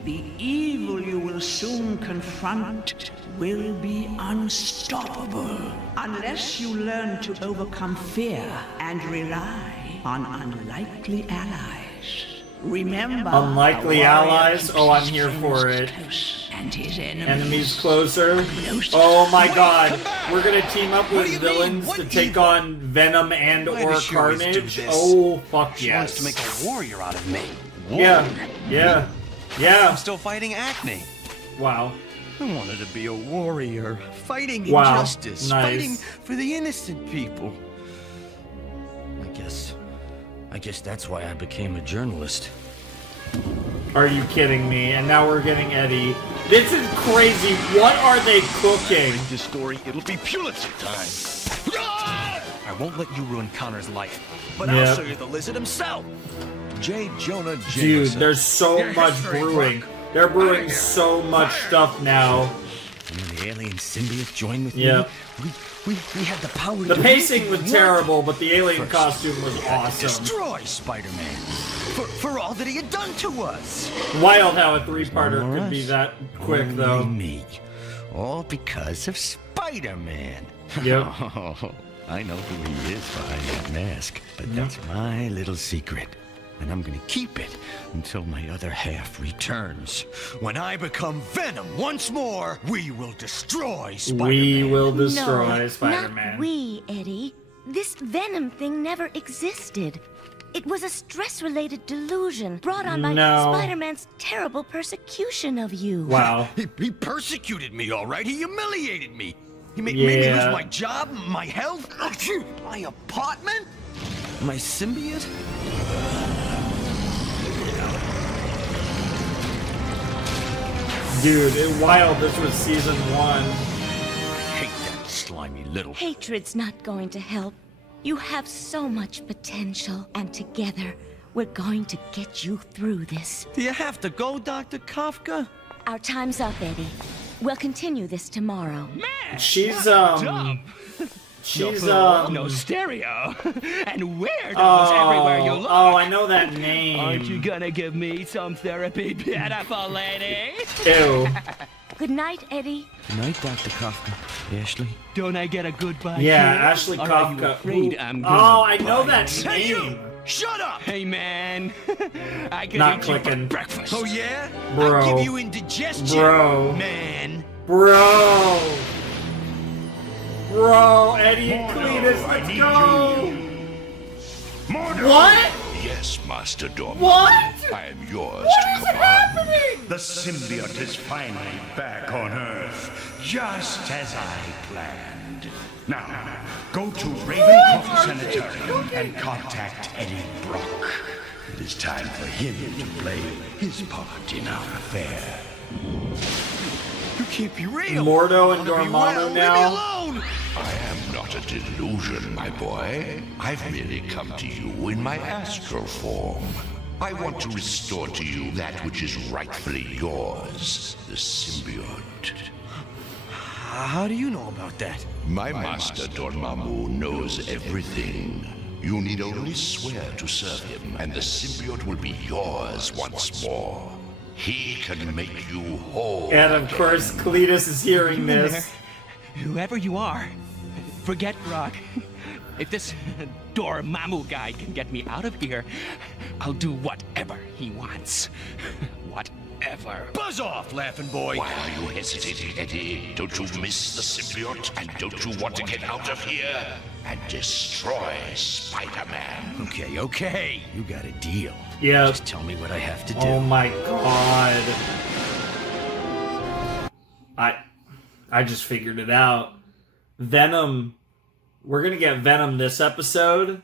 The evil you will soon confront will be unstoppable unless you learn to overcome fear and rely on unlikely allies. Remember, Unlikely a warrior allies? keeps Oh, I'm his here friends for it. close and his Enemies closer. Oh my god. We're gonna team up with villains to take on Venom and Why or does she always do Carnage. this? Oh fuck She wants yes. to make a warrior out of me. Yeah. Yeah. Yeah. I'm still fighting acne. Wow. I wanted to be a warrior, fighting Wow, injustice, nice. fighting for the innocent people. I guess that's why I became a journalist. Are you kidding me? And now we're getting Eddie. This is crazy. What are they cooking? This story, it'll be Pulitzer time. I won't let you ruin Connor's life, but I'll Yep. show you the lizard himself. J. Jonah Dude, Jameson. there's so Your much history brewing. book. They're brewing so much stuff now. When the alien symbiote joined with Yep. me, we had the power The to pacing make was it work. terrible, but the alien First, costume was we had to awesome. Destroy Spider-Man for all that he had done to us. Wild how a three-parter could be that quick, Only though. me. All because of Spider-Man. Yep. Oh, I know who he is behind that mask, but Yep. that's my little secret. And I'm gonna keep it until my other half returns. When I become Venom once more, we will destroy Spider-Man. We will destroy No, Spider-Man. not we, Eddie. This Venom thing never existed. It was a stress-related delusion brought on by No. Spider-Man's terrible persecution of you. Wow. He persecuted me, all right? He humiliated me. He made me Yeah. lose my job, my health, my apartment, my symbiote. Dude, wild. This was season 1. I hate that slimy little... Hatred's not going to help. You have so much potential, and together, we're going to get you through this. Do you have to go, Dr. Kafka? Our time's up, Eddie. We'll continue this tomorrow. Man, She's, no stereo and weirdos everywhere you look. Oh, I know that name. Aren't you gonna give me some therapy, beautiful lady? Ew. Good night, Eddie. Good night, Dr. Kafka. Ashley? Don't I get a goodbye? Yeah, here? Ashley Or Kafka. Are you afraid I'm gonna Oh, I know bite? that name. Shut up! Hey, man. I could Not eat you clicking. for breakfast. Oh, yeah? Bro. I'll give you indigestion, Bro. man. Bro, Eddie and Cletus, let's go! What? Yes, Master Dormammu. What? I am yours What to is command. happening? The symbiote is finally back on Earth, just as I planned. Now, go to Ravencroft Sanitarium and contact Eddie Brock. It is time for him to play his part in our affair. You can't be real. Mordo and Wanna be Dormammu well, now. Leave me alone. I am not a delusion, my boy. I've merely come to you in my astral form. I want to restore to you that which is rightfully yours, the symbiote. How do you know about that? My master Dormammu knows everything. You need only swear to serve him, and the symbiote will be yours once more. He can make you whole. And of course, Cletus is hearing this. Whoever you are, forget Brock. If this Dormammu guy can get me out of here, I'll do whatever he wants. Whatever. Buzz off, laughing boy. Why are you hesitating, Eddie? Don't you miss the symbiote? And don't you want to get out of here and destroy Spider-Man? Okay. You got a deal. Yeah. Just tell me what I have to do. Oh my god. I just figured it out. Venom. We're gonna get Venom this episode.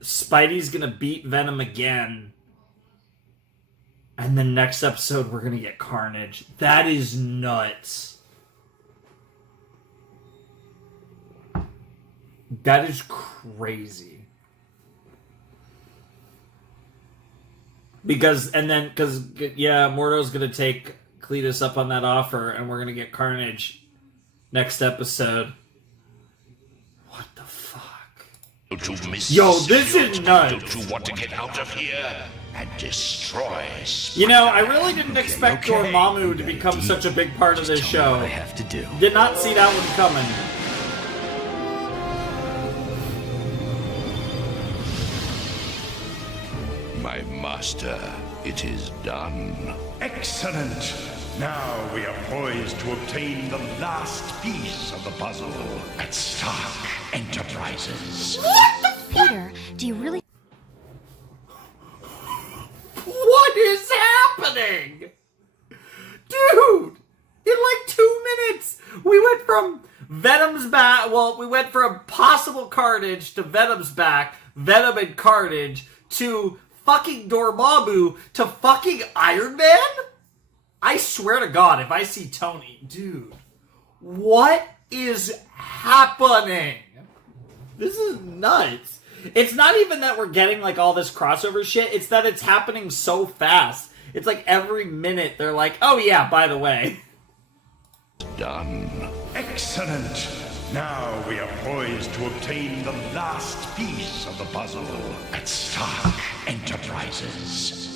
Spidey's gonna beat Venom again. And then next episode, we're gonna get Carnage. That is nuts. That is crazy. Because Mordo's gonna take Cletus up on that offer, and we're gonna get Carnage next episode. What the fuck? Don't you miss Yo, the this is symbiote? nuts. Don't you want to get out of here and destroy Spider-Man? You know, I really didn't expect Dormammu to become such a big part of this show. What I have to do. Did not see that one coming. My master, it is done. Excellent! Now we are poised to obtain the last piece of the puzzle at Stark Enterprises. What the fuck? Peter, do you really... What is happening? Dude! In like 2 minutes, we went from Venom's back, we went from possible Carnage to Venom's back, Venom and Carnage, to fucking Dormammu, to fucking Iron Man? I swear to God, if I see Tony, dude, what is happening? This is nuts. It's not even that we're getting like all this crossover shit, it's that it's happening so fast. It's like every minute they're like, oh yeah, by the way. Done. Excellent! Now we are poised to obtain the last piece of the puzzle at Stark Enterprises.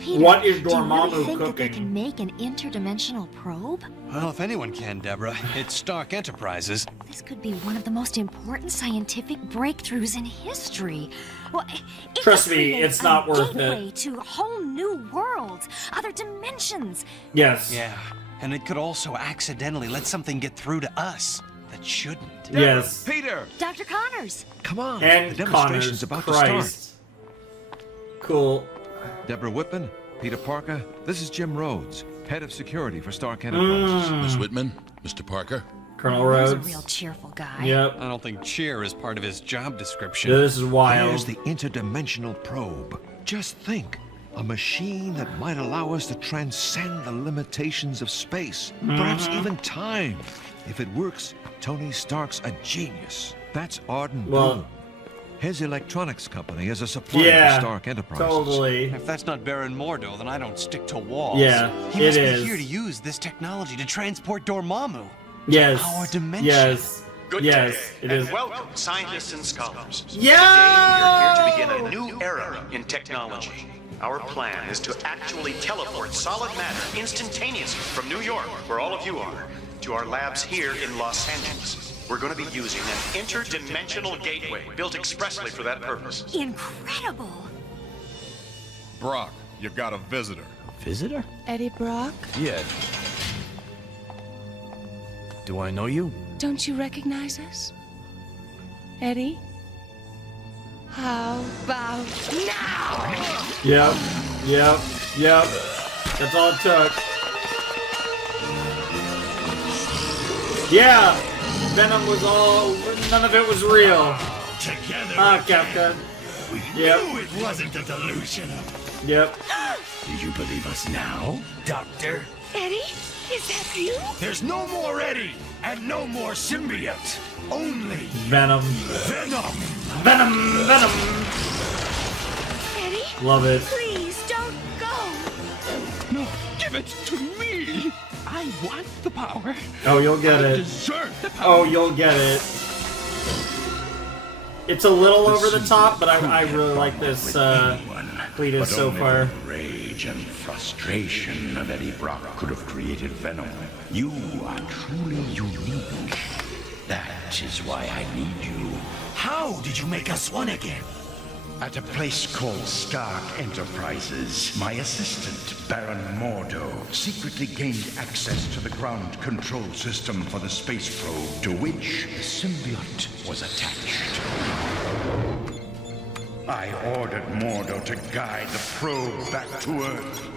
Peter, What is do you really Dormammu think that they cooking? can make an interdimensional probe? Well, if anyone can, Deborah, it's Stark Enterprises. This could be one of the most important scientific breakthroughs in history. Well, it Trust could me, create it's a not worth gateway it. to whole new worlds, other dimensions. Yes. Yeah, and it could also accidentally let something get through to us that shouldn't. Yes. Peter! Dr. Connors! Come on. And the demonstration's Connors, about to start. Christ. Cool. Deborah Whitman, Peter Parker, this is Jim Rhodes, head of security for Stark Enterprises. Miss Whitman, Mr. Parker. Colonel He's a Rhodes. real cheerful guy. Yep. I don't think cheer is part of his job description. This is wild. Here's the interdimensional probe. Just think. A machine that might allow us to transcend the limitations of space, perhaps even time. If it works, Tony Stark's a genius. That's Arden Bloom. His electronics company is a supplier to Stark Enterprises. Totally. If that's not Baron Mordo, then I don't stick to walls. Yeah, he must be here to use this technology to transport Dormammu. Yes. To our dimension. Yes. Good yes, day, it and is. welcome, scientists and scholars. Yeah! Today, we are here to begin a new era in technology. Our plan is to actually teleport solid matter instantaneously from New York, where all of you are, to our labs here in Los Angeles. We're going to be using an interdimensional gateway built expressly for that purpose. Incredible! Brock, you got a visitor. Visitor? Eddie Brock? Yeah. Do I know you? Don't you recognize us? Eddie? How about now? Yep. That's all it took. Yeah! Venom was all... none of it was real. Together Captain. We knew it wasn't a delusion. Yep. Do you believe us now, Doctor? Eddie? Is that you? There's no more Eddie, and no more symbiote. Only Venom. Venom. Eddie? Love it. Please, don't go. No, give it to me. I want the power. Oh, you'll get I it. deserve the power. Oh, you'll get it. It's a little over the top, but I really like this Cletus so far. The rage and frustration of Eddie Brock could have created Venom. You are truly unique. That is why I need you. How did you make us one again? At a place called Stark Enterprises, my assistant, Baron Mordo, secretly gained access to the ground control system for the space probe to which the symbiote was attached. I ordered Mordo to guide the probe back to Earth.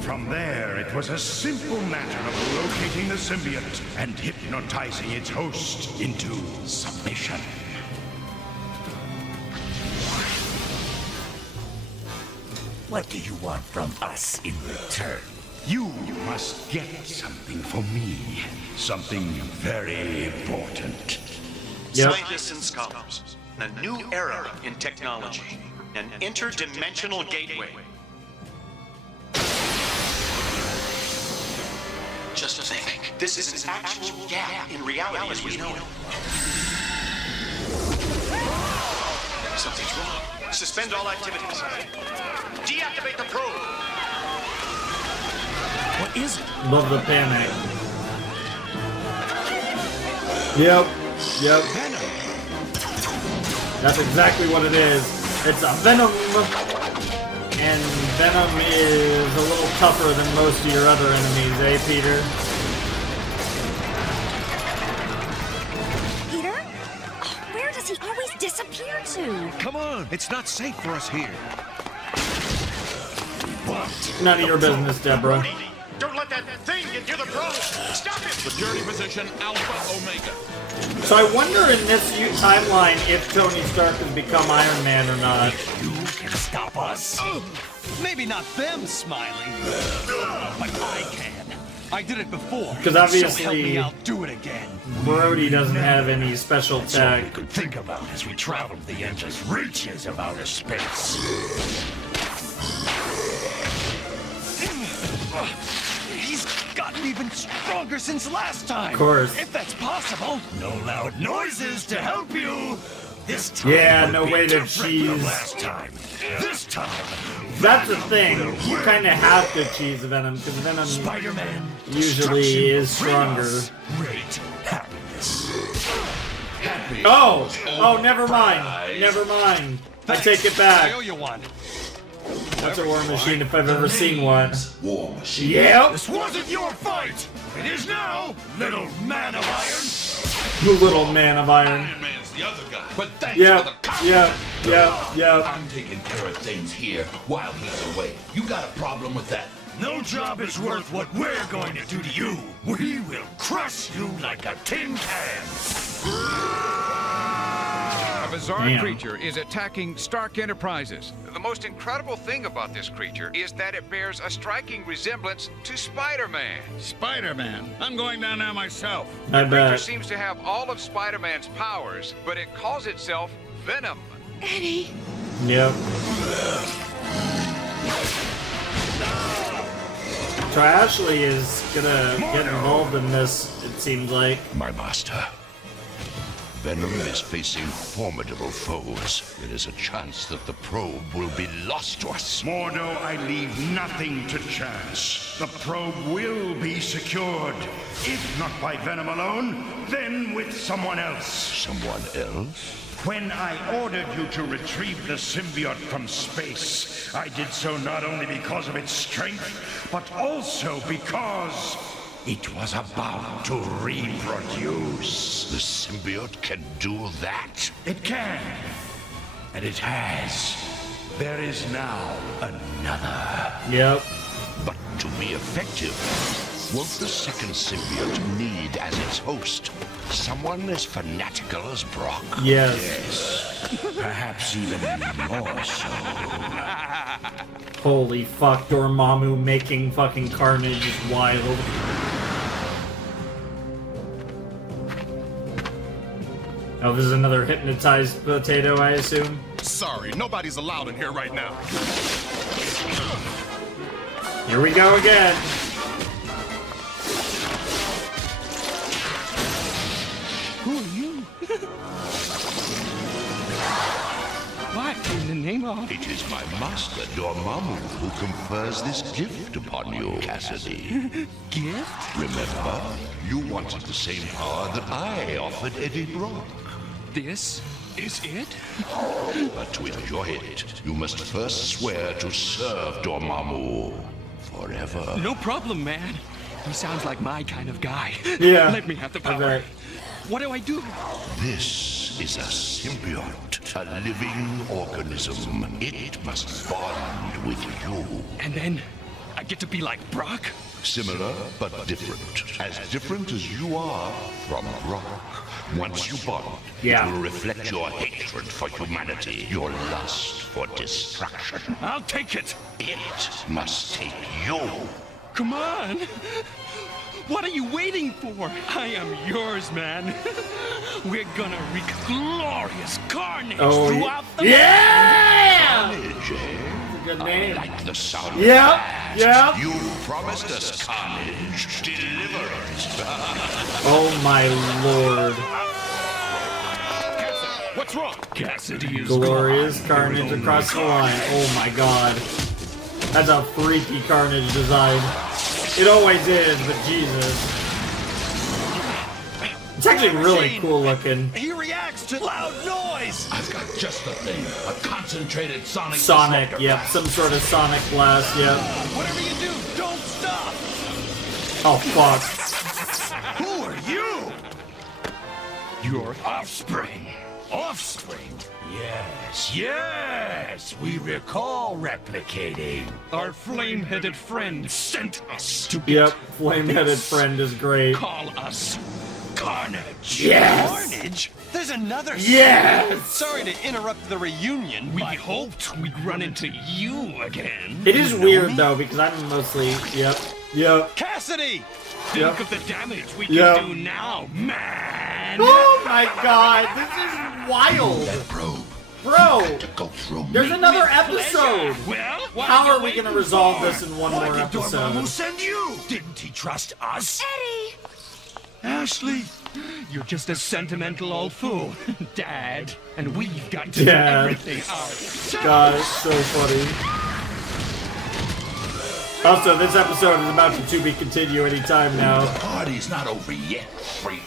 From there, it was a simple matter of locating the symbiote and hypnotizing its host into submission. What do you want from us in return? You must get something for me. Something very important. Yep. Scientists and scholars, a new era in technology, an interdimensional gateway. Just think, this is an actual gap in reality as we know it. Something's wrong. Suspend all activities. Deactivate the probe. What is it? Love the panic. Yep. That's exactly what it is. It's a Venom. And Venom is a little tougher than most of your other enemies, eh, Peter? Peter? Where does he always disappear to? Come on, it's not safe for us here. None of your business, Deborah. Don't let that thing get near the probe. Stop it. Security position Alpha Omega. So I wonder in this timeline if Tony Stark has become Iron Man or not. You can stop us. Maybe not them, Smiley. But I can. I did it before. Because So obviously, help me, I'll do it again. Brody doesn't have any special That's all we tech. could think about as we traveled the endless reaches of outer space. He's gotten even stronger since last time. Of course. If that's possible. No loud noises to help you. This time Yeah, will no be way to different from cheese. last time. This time. That's the thing. You kind of have to cheese Venom because Venom Spider-Man usually is stronger. Great happiness. Happy. Oh, never mind. Never mind. I take it I back. owe you one. That's a War Machine if I've ever seen one. War Machine. Yep. This wasn't your fight. It is now, little man of iron. You little man of iron. Iron Man's the other guy. But thanks Yep. for the compliment. Yep. I'm taking care of things here while he's away. You got a problem with that? No job is worth what we're going to do to you. We will crush you like a tin can. bizarre Damn. creature is attacking Stark Enterprises. The most incredible thing about this creature is that it bears a striking resemblance to Spider-Man. Spider-Man? I'm going down there myself. I The creature bet. seems to have all of Spider-Man's powers, but it calls itself Venom. Eddie. Yep. So Ashley is gonna get involved in this, it seems like. My master. Venom is facing formidable foes. There is a chance that the probe will be lost to us. Mordo, I leave nothing to chance. The probe will be secured. If not by Venom alone, then with someone else. Someone else? When I ordered you to retrieve the symbiote from space, I did so not only because of its strength, but also because it was about to reproduce. The symbiote can do that? It can. And it has. There is now another. Yep. But to be effective, won't the second symbiote need as its host someone as fanatical as Brock? Yes. Perhaps even more so. Holy fuck, Dormammu making fucking Carnage is wild. Oh, this is another hypnotized potato, I assume? Sorry, nobody's allowed in here right now. Here we go again. Who are you? What in the name of? It is my master, Dormammu, who confers this gift upon you, Cassidy. Gift? Remember, you wanted the same power that I offered Eddie Brock. This is it? But to enjoy it, you must first swear to serve Dormammu forever. No problem, man. He sounds like my kind of guy. Yeah. Let me have the power. What do I do? This is a symbiote, a living organism. It must bond with you. And then I get to be like Brock? Similar, but different. As different as you are from Brock. Once you bond, Yeah. it will reflect your hatred for humanity, your lust for destruction. I'll take it. It must take you. Come on. What are you waiting for? I am yours, man. We're gonna wreak glorious carnage throughout the Yeah! Carnage, eh? Good name. I like the sound of Yep, that. yep. You promised us carnage. Deliver it. Oh my lord. What's wrong? Cassidy is Glorious gone. Carnage across the line. Oh my god. That's a freaky Carnage design. It always is, but Jesus. It's actually really cool looking. He reacts to loud noise. I've got just the thing. A concentrated sonic. Sonic, disruptor yep. blast. Some sort of sonic blast, yep. Whatever you do, don't stop. Oh fuck. Who are you? Your offspring. Offspring? Yes, yes! We recall replicating. Our flame-headed friend sent us to Yep, flame-headed friend is great. call us Carnage. Yes! Carnage? There's another. Yes! Sorry to interrupt the reunion. We hoped we'd run into you again. It is weird though, because I'm mostly, yep. Cassidy! Think Yep. of the damage we Yep. can do now, man. Oh my god, this is wild. Bro, there's another episode. Well, How are we gonna resolve this in one more episode? Send you! Didn't he trust us? Eddie! Ashley! You're just a sentimental old fool, Dad. And we've got to Dad. do everything ourselves. God, it's so funny. Also, this episode is about to be continue anytime now. The party's not over yet, freak.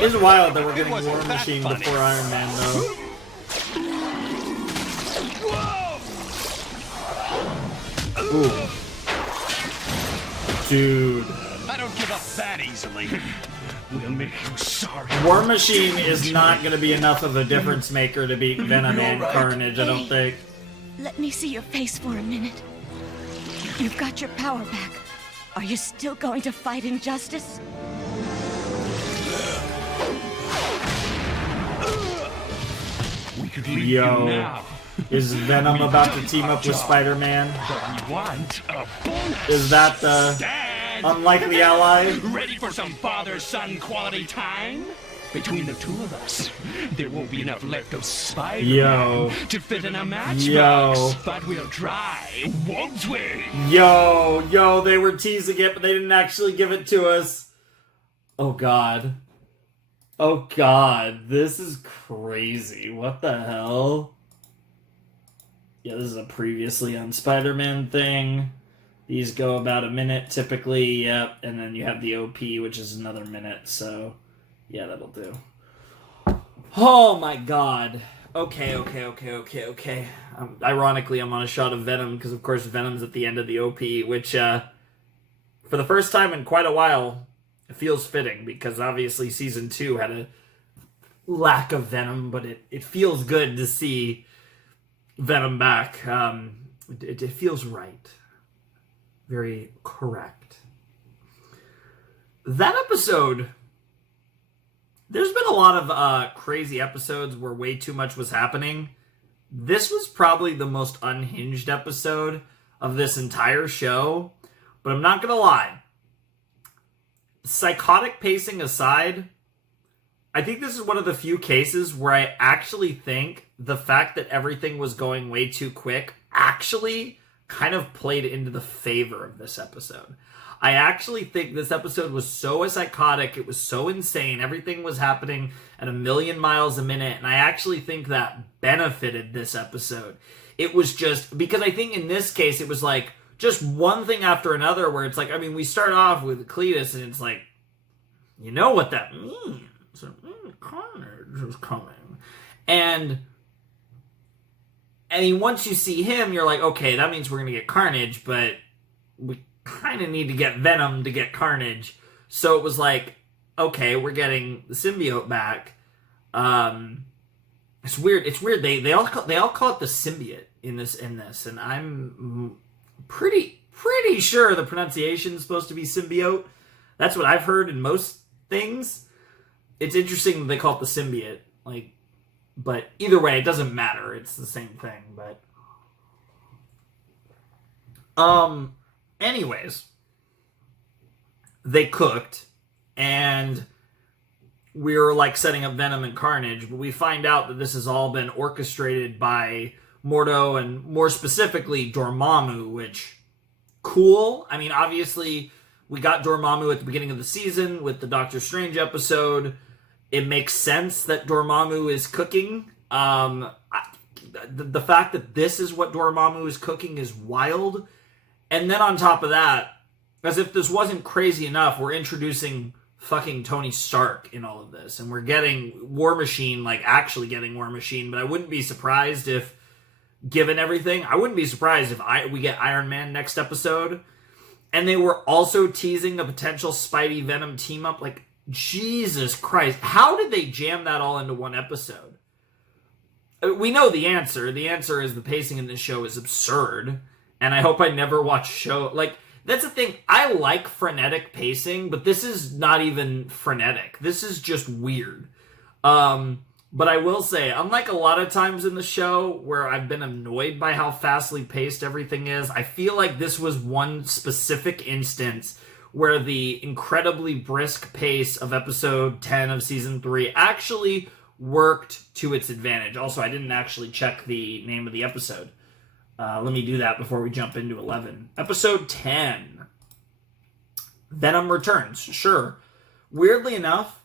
It's wild that we're getting War Machine before Iron Man, though. Ooh. Dude. I don't give up that easily. We'll make you sorry. War Machine is not going to be enough of a difference maker to beat Venom and Carnage, I don't think. Let me see your face for a minute. You've got your power back. Are you still going to fight injustice? could leave Yo. you now. Is Venom about to team up with Spider-Man? But we want a bonus. Is that the unlikely ally? Ready for some father-son quality time? Between the two of us, there won't be enough left of Spider-Man to fit in a matchbox. But we'll try, won't we? Yo, they were teasing it, but they didn't actually give it to us. Oh god, this is crazy. What the hell? Yeah, this is a previously on Spider-Man thing. These go about a minute typically, yep, and then you have the OP, which is another minute, so... yeah, that'll do. Oh my god. Okay. Ironically, I'm on a shot of Venom, because of course Venom's at the end of the OP, which, for the first time in quite a while, it feels fitting, because obviously Season 2 had a lack of Venom, but it feels good to see Venom back. It feels right. Very correct. That episode... there's been a lot of crazy episodes where way too much was happening. This was probably the most unhinged episode of this entire show. But I'm not going to lie. Psychotic pacing aside, I think this is one of the few cases where I actually think the fact that everything was going way too quick actually kind of played into the favor of this episode. I actually think this episode was so psychotic, it was so insane, everything was happening at 1,000,000 miles a minute, and I actually think that benefited this episode. It was just, because I think in this case, it was like, just one thing after another, where it's like, I mean, we start off with Cletus, and it's like, you know what that means. Carnage is coming. And once you see him, you're like, okay, that means we're going to get Carnage, but we kind of need to get Venom to get Carnage. So it was like, okay, we're getting the symbiote back. It's weird. They all call it the symbiote in this, and I'm pretty sure the pronunciation is supposed to be symbiote. That's what I've heard in most things. It's interesting that they call it the symbiote, like, but either way, it doesn't matter. It's the same thing, but anyways, they cooked, and we were like setting up Venom and Carnage, but we find out that this has all been orchestrated by Mordo, and more specifically Dormammu, which, cool. I mean, obviously, we got Dormammu at the beginning of the season with the Doctor Strange episode. It makes sense that Dormammu is cooking. The fact that this is what Dormammu is cooking is wild. And then on top of that, as if this wasn't crazy enough, we're introducing fucking Tony Stark in all of this. And we're getting War Machine, like actually getting War Machine. But I wouldn't be surprised if, given everything, I wouldn't be surprised if we get Iron Man next episode. And they were also teasing a potential Spidey Venom team up. Like, Jesus Christ. How did they jam that all into one episode? We know the answer. The answer is the pacing in this show is absurd. And I hope I never watch show. Like, that's the thing. I like frenetic pacing, but this is not even frenetic. This is just weird. But I will say, unlike a lot of times in the show where I've been annoyed by how fastly paced everything is, I feel like this was one specific instance where the incredibly brisk pace of episode 10 of season 3 actually worked to its advantage. Also, I didn't actually check the name of the episode. Let me do that before we jump into 11. Episode 10. Venom Returns. Sure. Weirdly enough,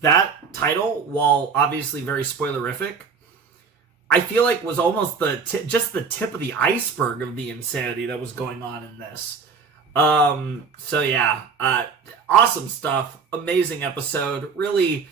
that title, while obviously very spoilerific, I feel like was almost just the tip of the iceberg of the insanity that was going on in this. So yeah, awesome stuff. Amazing episode. Really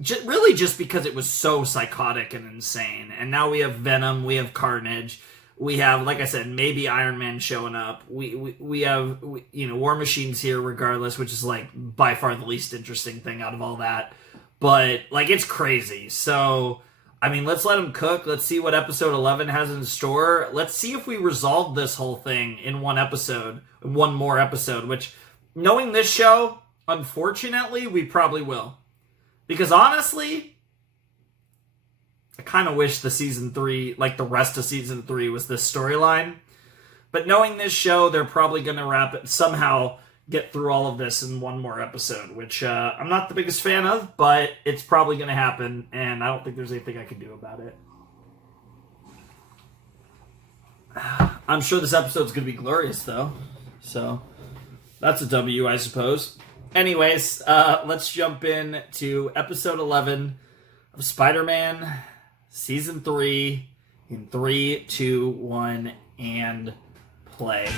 just because it was so psychotic and insane. And now we have Venom, we have Carnage, we have, like I said, maybe Iron Man showing up. We have War Machine's here regardless, which is like by far the least interesting thing out of all that. But like, it's crazy. So I mean, let's let them cook. Let's see what episode 11 has in store. Let's see if we resolve this whole thing in one episode, one more episode, which, knowing this show, unfortunately, we probably will. Because honestly, I kind of wish the season 3, like the rest of season 3, was this storyline. But knowing this show, they're probably going to wrap it, somehow get through all of this in one more episode, which I'm not the biggest fan of, but it's probably going to happen, and I don't think there's anything I can do about it. I'm sure this episode's going to be glorious, though. So, that's a W, I suppose. Anyways, let's jump in to episode 11 of Spider-Man Season 3 in 3, 2, 1, and play.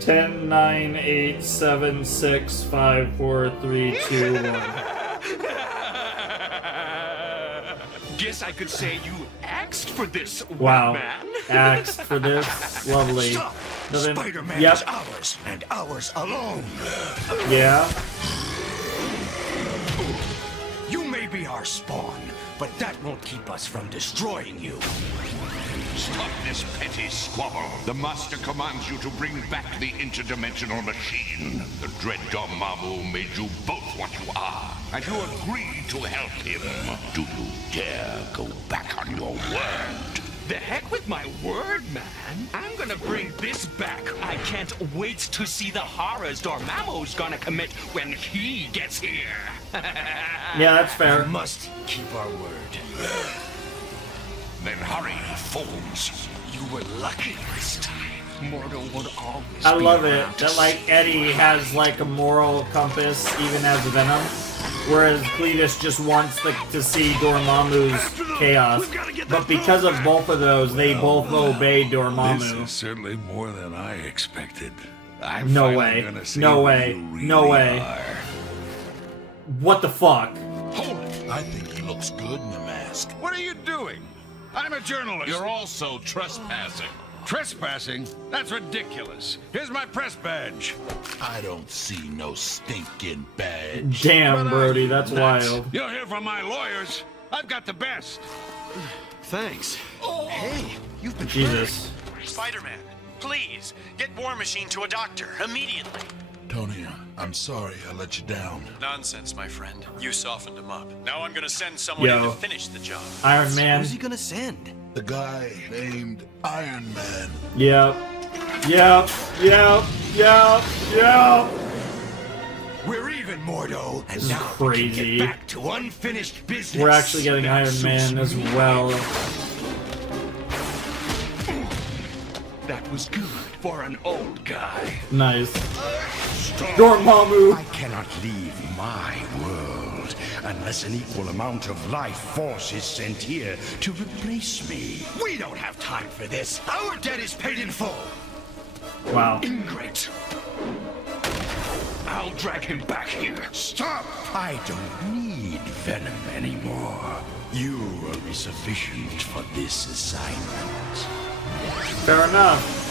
Ten, 9, 8, 7, 6, 5, 4, 3, 2, 1. Guess I could say you asked for this, wow. man. Asked for this. Lovely. Stop. Then, Spider-Man yep. is ours, and ours alone. Yeah. You may be our spawn, but that won't keep us from destroying you. Stop this petty squabble. The Master commands you to bring back the interdimensional machine. The dread Dormammu made you both what you are, and you agreed to help him. Do you dare go back on your word? The heck with my word, man. I'm gonna bring this back. I can't wait to see the horrors Dormammu's gonna commit when he gets here. Yeah, that's fair. We must keep our word. Then hurry, fools. You were lucky this time. Mortal would always I be love it around to that, like, Eddie has, like, a moral compass, even as Venom, whereas Cletus just wants to see Dormammu's chaos. But because of both of those, they both obey Dormammu. This is certainly more than I expected. No way. No way. No way. What the fuck? Hold it. I think he looks good in the mask. What are you doing? I'm a journalist. You're also trespassing. Trespassing? That's ridiculous. Here's my press badge. I don't see no stinking badge. Damn, Brody, that's wild. You'll hear from my lawyers. I've got the best. Thanks. Hey, you've been Jesus. Spider-Man, please, get War Machine to a doctor, immediately. Tony, I'm sorry I let you down. Nonsense, my friend. You softened him up. Now I'm gonna send someone in to finish the job. Iron Man. Who's he gonna send? The guy named Iron Man. Yep. Yep. Yep. Yep. Yep. We're even, Mordo. And This is now we can crazy. get back to unfinished business. We're actually getting That Iron suits Man as me. well. That was good for an old guy. Nice. Dormammu. I cannot leave my world unless an equal amount of life force is sent here to replace me. We don't have time for this. Our debt is paid in full. Wow. Ingrate. I'll drag him back here. Stop! I don't need Venom anymore. You will be sufficient for this assignment. Fair enough.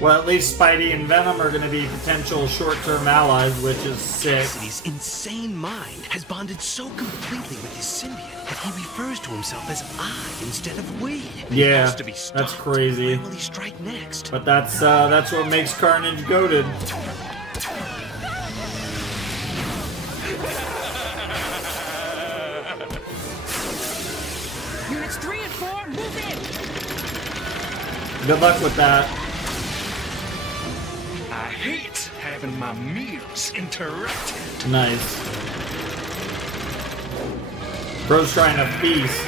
Well, at least Spidey and Venom are going to be potential short-term allies, which is sick. Cassidy's insane mind has bonded so completely with his symbiote that he refers to himself as I instead of we. He Yeah, has to be stopped. that's crazy. Where will he strike next? But that's what makes Carnage goated. Units 3 and 4, move in. Good luck with that. I hate having my meals interrupted. Nice. Bro's trying to feast.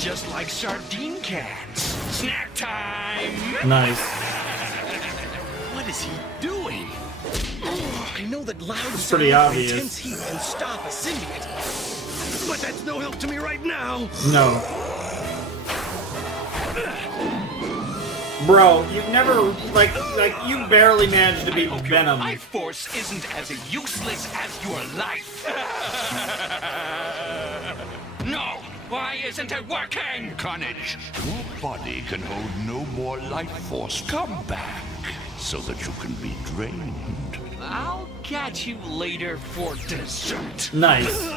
Just like sardine cans. Snack time! Nice. What is he doing? I know that loud It's pretty sound and obvious. intense heat can stop a symbiote, but that's no help to me right now. No. Bro, you've never, like you barely managed to beat Venom. Life force isn't as useless as your life. No, why isn't it working? Carnage, your body can hold no more life force. Come back so that you can be drained. I'll catch you later for dessert. Nice.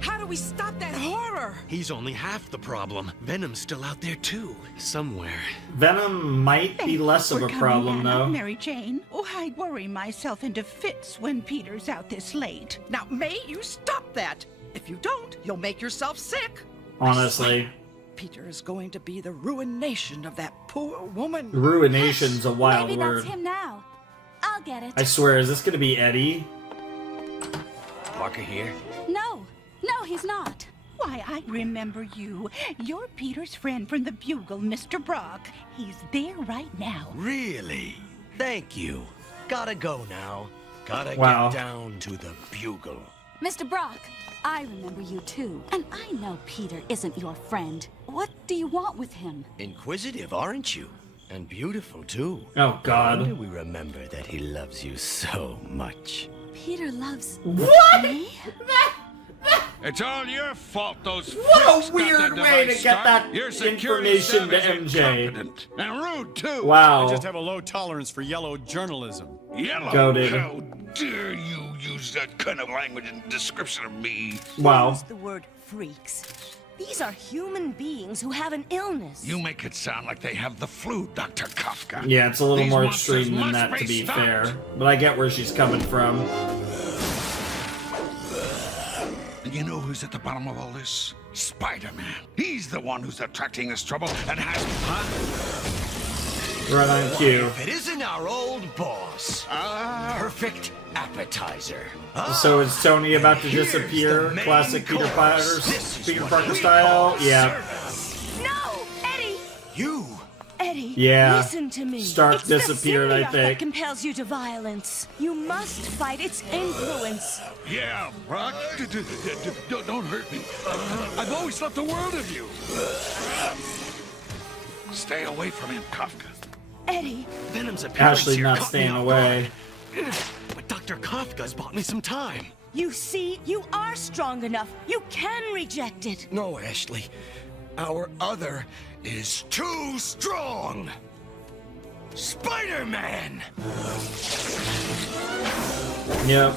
How do we stop that horror? He's only half the problem. Venom's still out there too, somewhere. Venom might be less of a problem, though. Mary Jane. Oh, I worry myself into fits when Peter's out this late. Now, May, you stop that. If you don't, you'll make yourself sick. Honestly. Peter is going to be the ruination of that poor woman. Ruination's a wild Maybe word. that's him now. I'll get it. I swear, is this gonna be Eddie? Parker here? No, he's not. Why, I remember you. You're Peter's friend from the Bugle, Mr. Brock. He's there right now. Really? Thank you. Gotta go now. Gotta Wow. get down to the Bugle. Mr. Brock, I remember you too. And I know Peter isn't your friend. What do you want with him? Inquisitive, aren't you? And beautiful, too. Oh, God. When do we remember that he loves you so much? Peter loves What? me? It's all your fault, those What freaks a got weird that way to device get started. that Your security information to staff is MJ. incompetent and rude, too. Wow. I just have a low tolerance for yellow journalism. Yellow? Goated. How dare you use that kind of language in description of me? Wow. Use the word freaks. These are human beings who have an illness. You make it sound like they have the flu, Dr. Kafka. Yeah, it's a little These more monsters extreme than must that, to be stopped. fair. But I get where she's coming from. And you know who's at the bottom of all this? Spider-Man. He's the one who's attracting this trouble and has... Right on cue. If it isn't our old boss. Perfect appetizer. So is Tony about to Here's disappear? the main Classic Peter course. Peter Parker style? Yeah. No, Eddie! You! Eddie, Yeah. listen to me. Stark It's the disappeared, I symbiote think. that compels you to violence. You must fight its influence. Yeah, Brock. Don't hurt me. I've always thought the world of you. Stay away from him, Kafka. Eddie. Venom's appearance Ashley here not caught staying me off away. guard. But Dr. Kafka's bought me some time. You see, you are strong enough. You can reject it. No, Ashley. Our other is too strong. Spider-Man! Yep.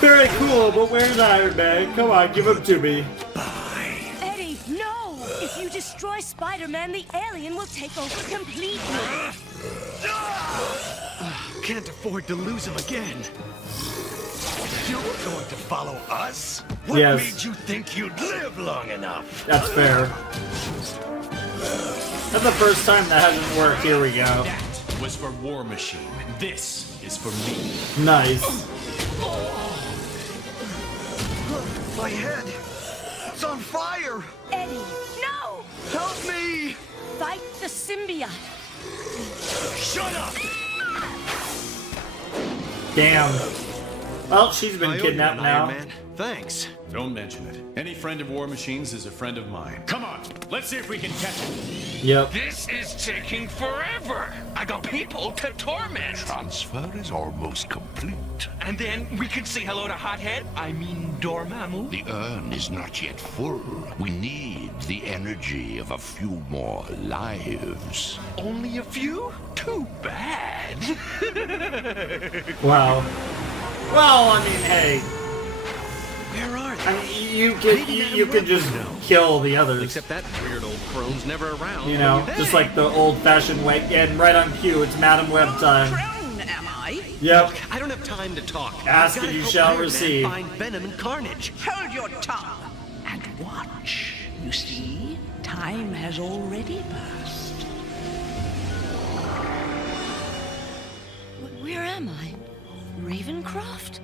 Very cool, but where's Iron Man? Come on, give him to me. Eddie, no! If you destroy Spider-Man, the alien will take over completely. Can't afford to lose him again. You're going to follow us? What Yes. made you think you'd live long enough? That's fair. That's the first time that hasn't worked. Here we go. That was for War Machine. This is for me. Nice. My head! It's on fire! Eddie, no! Help me! Fight the symbiote. Shut up! Damn. Well, she's been I owe you kidnapped an now. Iron Man. Thanks. Don't mention it. Any friend of War Machine's is a friend of mine. Come on, let's see if we can catch it. Yep. This is taking forever. I got people to torment. Transfer is almost complete. And then we could say hello to Hothead. I mean Dormammu. The urn is not yet full. We need the energy of a few more lives. Only a few? Too bad. Wow. Well, I mean, hey. Where are they? I mean, you could just kill the others. Except that weird old crone's never around. You know, just like the old-fashioned way. And right on cue, it's Madam Web time. Am I? Yep. Look, I don't have time to talk. Ask I've gotta and you help shall Iron Man receive. Find Venom and Carnage. Hold your tongue and watch. You see, time has already passed. Where am I? Ravencroft?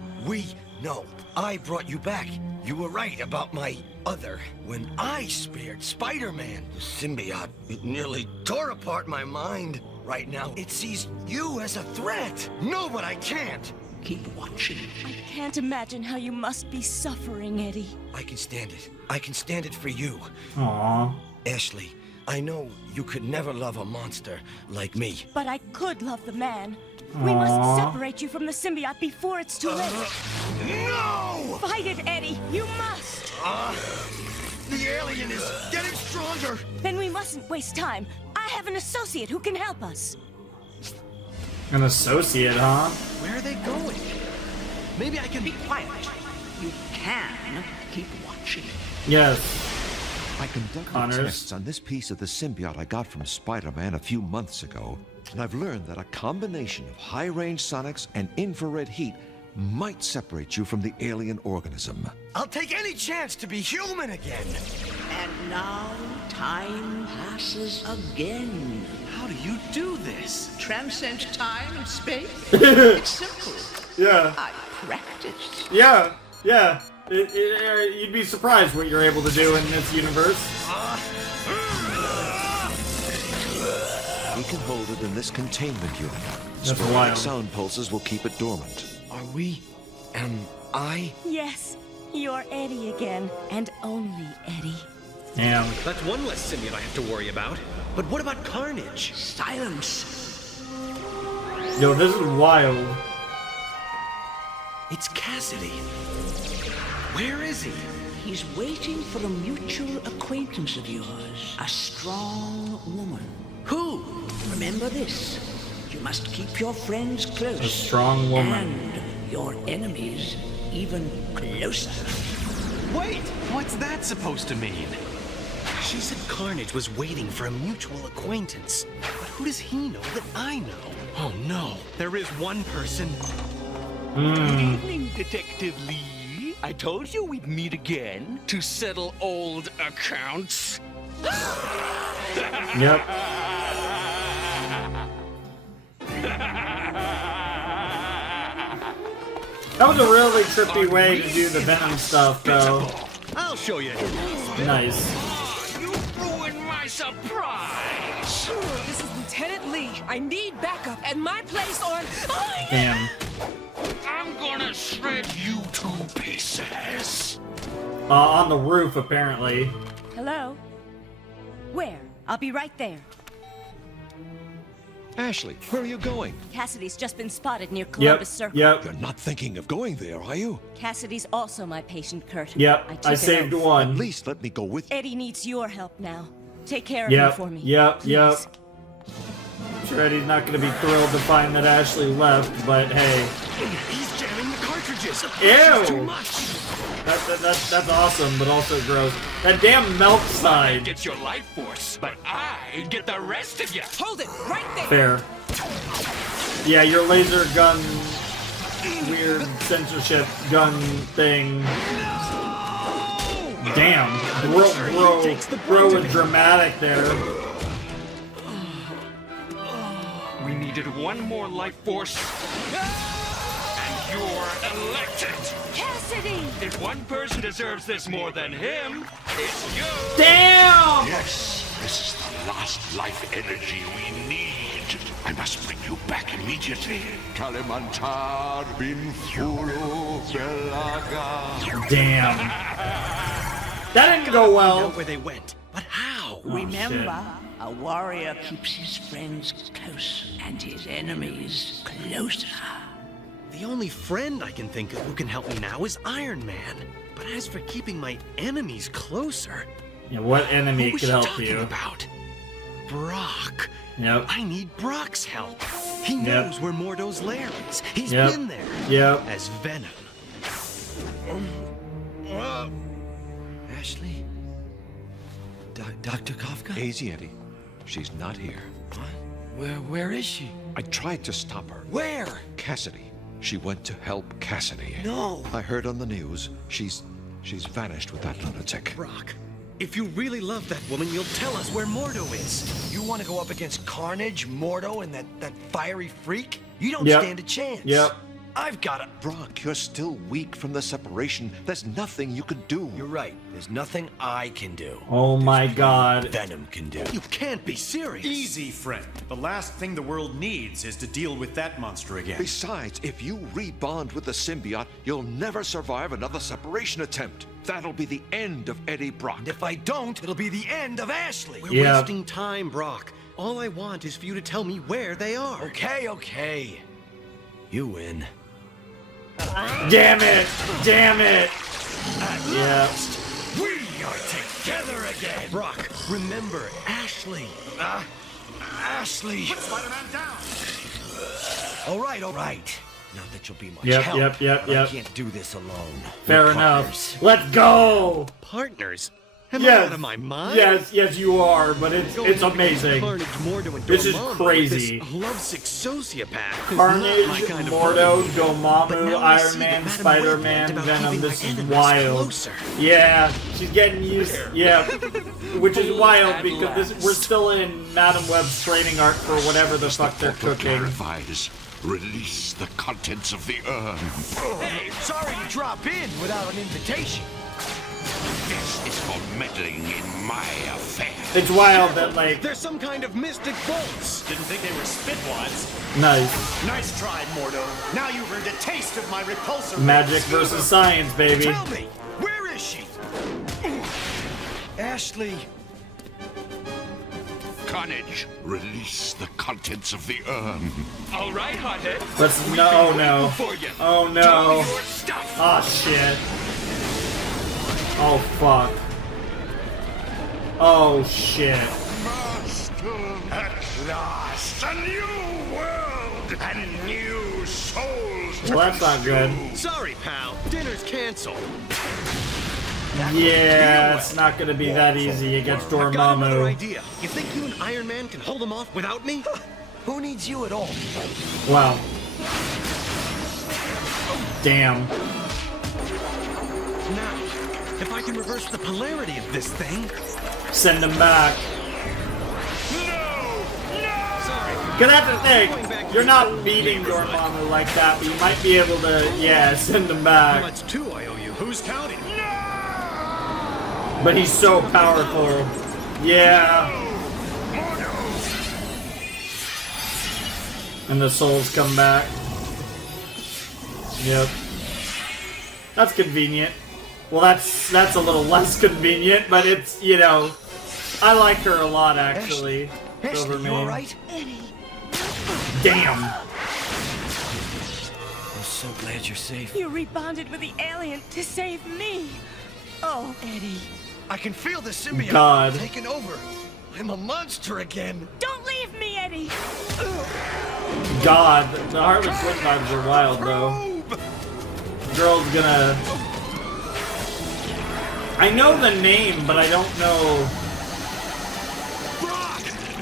No, I brought you back. You were right about my other. When I spared Spider-Man, the symbiote, it nearly tore apart my mind. Right now, it sees you as a threat. No, but I can't. Keep watching. I can't imagine how you must be suffering, Eddie. I can stand it. I can stand it for you. Aww. Ashley, I know you could never love a monster like me. But I could love the man. We must separate you from the symbiote before it's too late. No! Fight it, Eddie. You must. The The alien is getting stronger. Then we mustn't waste time. I have an associate who can help us. An associate, huh? Where are they going? Maybe I can Be quiet. You can keep watching. Yes. I conducted Connors. tests on this piece of the symbiote I got from Spider-Man a few months ago, and I've learned that a combination of high-range sonics and infrared heat might separate you from the alien organism. I'll take any chance to be human again. And now time passes again. How do you do this? Transcend time and space. It's simple. Yeah. I practiced. Yeah. Yeah. You'd be surprised what you're able to do in this universe. We can hold it in this containment unit. That's Sporadic wild. sound pulses will keep it dormant. Are we? Am I? Yes, you're Eddie again, and only Eddie. Damn. That's one less symbiote I have to worry about. But what about Carnage? Silence. Yo, this is wild. It's Cassidy. Where is he? He's waiting for a mutual acquaintance of yours. A strong woman. Who? Remember this. You must keep your friends close. A strong woman. And your enemies even closer. Wait! What's that supposed to mean? She said Carnage was waiting for a mutual acquaintance. But who does he know that I know? Oh no, there is one person. Good evening, Detective Lee. I told you we'd meet again to settle old accounts. Yep. That was a really trippy way to do the Venom stuff, though. I'll show you. Nice. You ruined my surprise. This is Lieutenant Lee. I need backup at my place on... Damn. I'm gonna shred you to pieces. On the roof, apparently. Hello? Where? I'll be right there. Ashley, where are you going? Cassidy's just been spotted near Columbus Circle. Yep. You're not thinking of going there, are you? Cassidy's also my patient, Kurt. Yep. took I an saved oath. At one. least let me go with you. Eddie needs your help now. Take care of him Yep. for me. Yep. Yep. Please. Sure, Eddie's not going to be thrilled to find that Ashley left, but hey. He's jamming the cartridges. Ew! Too much. That's awesome, but also gross. That damn melt side. Gets your life force, but I get the rest of you. Hold it right there. Fair. Yeah, your laser gun, weird censorship gun thing. Damn. Bro was dramatic there. We needed one more life force, and you're elected. Cassidy! If one person deserves this more than him, it's you. Damn! Yes, this is the last life energy we need. I must bring you back immediately. Kalimantar bin Fulu Belaga. Damn. That didn't go I know well. where they went, but how? Remember, a warrior keeps his friends close and his enemies closer. The only friend I can think of who can help me now is Iron Man. But as for keeping my enemies closer, Yeah, what enemy what was could she help talking you? about? Brock. Yep. I need Brock's help. He Yep. knows where Mordo's lair is. He's Yep. been there. Yep. As Venom. Ashley? Dr. Kafka? Easy, Eddie. She's not here. Where is she? I tried to stop her. Where? Cassidy. She went to help Cassidy. No. I heard on the news. She's vanished with that lunatic. Brock, if you really love that woman, you'll tell us where Mordo is. You want to go up against Carnage, Mordo, and that fiery freak? You don't stand a chance. Yep. I've got to... Brock, you're still weak from the separation. There's nothing you can do. You're right. There's nothing I can do. Oh my god. Venom can do. You can't be serious. Easy, friend. The last thing the world needs is to deal with that monster again. Besides, if you rebond with the symbiote, you'll never survive another separation attempt. That'll be the end of Eddie Brock. And if I don't, it'll be the end of Ashley. We're Yeah. wasting time, Brock. All I want is for you to tell me where they are. Okay. You win. Damn it! Damn it! Yeah. We We are together again. Brock, remember Ashley. Ashley. Put Spider-Man down. All right. Not that you'll be much Yep, help. yep. I can't do this alone. Fair We're enough. partners. Let's go! Partners? Am I out of my mind? Yes, you are, but it's amazing. Carnage, Mordo, and This is Dormammu. crazy. This lovesick sociopath. is Carnage, not my kind of Mordo, person. But Dormammu, now I Iron see Man, that Madame Spider-Man, Web about Venom. keeping This my is enemies wild. closer. Yeah, she's getting used. Yeah, which is wild because we're still in Madame Web's training arc for whatever the fuck they're cooking. Clarifies. Release the contents of the urn. Hey, sorry to drop in without an invitation. This is for meddling in my affair. It's wild that, like... There's some kind of mystic bolts. Didn't think they were spitwads. Nice. Nice try, Mordo. Now you've earned a taste of my repulsor. Magic versus science, baby. Tell me, where is she? Ashley. Carnage, release the contents of the urn. All right, hothead. Let's... No. Oh, no. Oh, shit. Oh, fuck. Oh, shit. At last, a new world and new souls. Well, that's not good. Sorry, pal. Dinner's canceled. Yeah, it's not gonna be that easy against I've got another Dormammu. idea. You think you and Iron Man can hold them off without me? Who needs you at all? Wow. Damn. Now, if I can reverse the polarity of this thing. Send him back. Cause that's the thing. You're not beating Dormammu like that, but you might be able to, yeah, send him back. That's two I owe you. Who's counting? But he's so powerful. Yeah. And the souls come back. Yep. That's convenient. Well, that's a little less convenient, but it's, you know, I like her a lot, actually. Ashley, you alright? Damn. I'm so glad you're safe. You rebonded with the alien to save me. Oh, Eddie. I can feel the symbiote God. taking over. I'm a monster again. Don't leave me, Eddie. God, the Harley Quinn vibes are wild, though. Girl's gonna... I know the name, but I don't know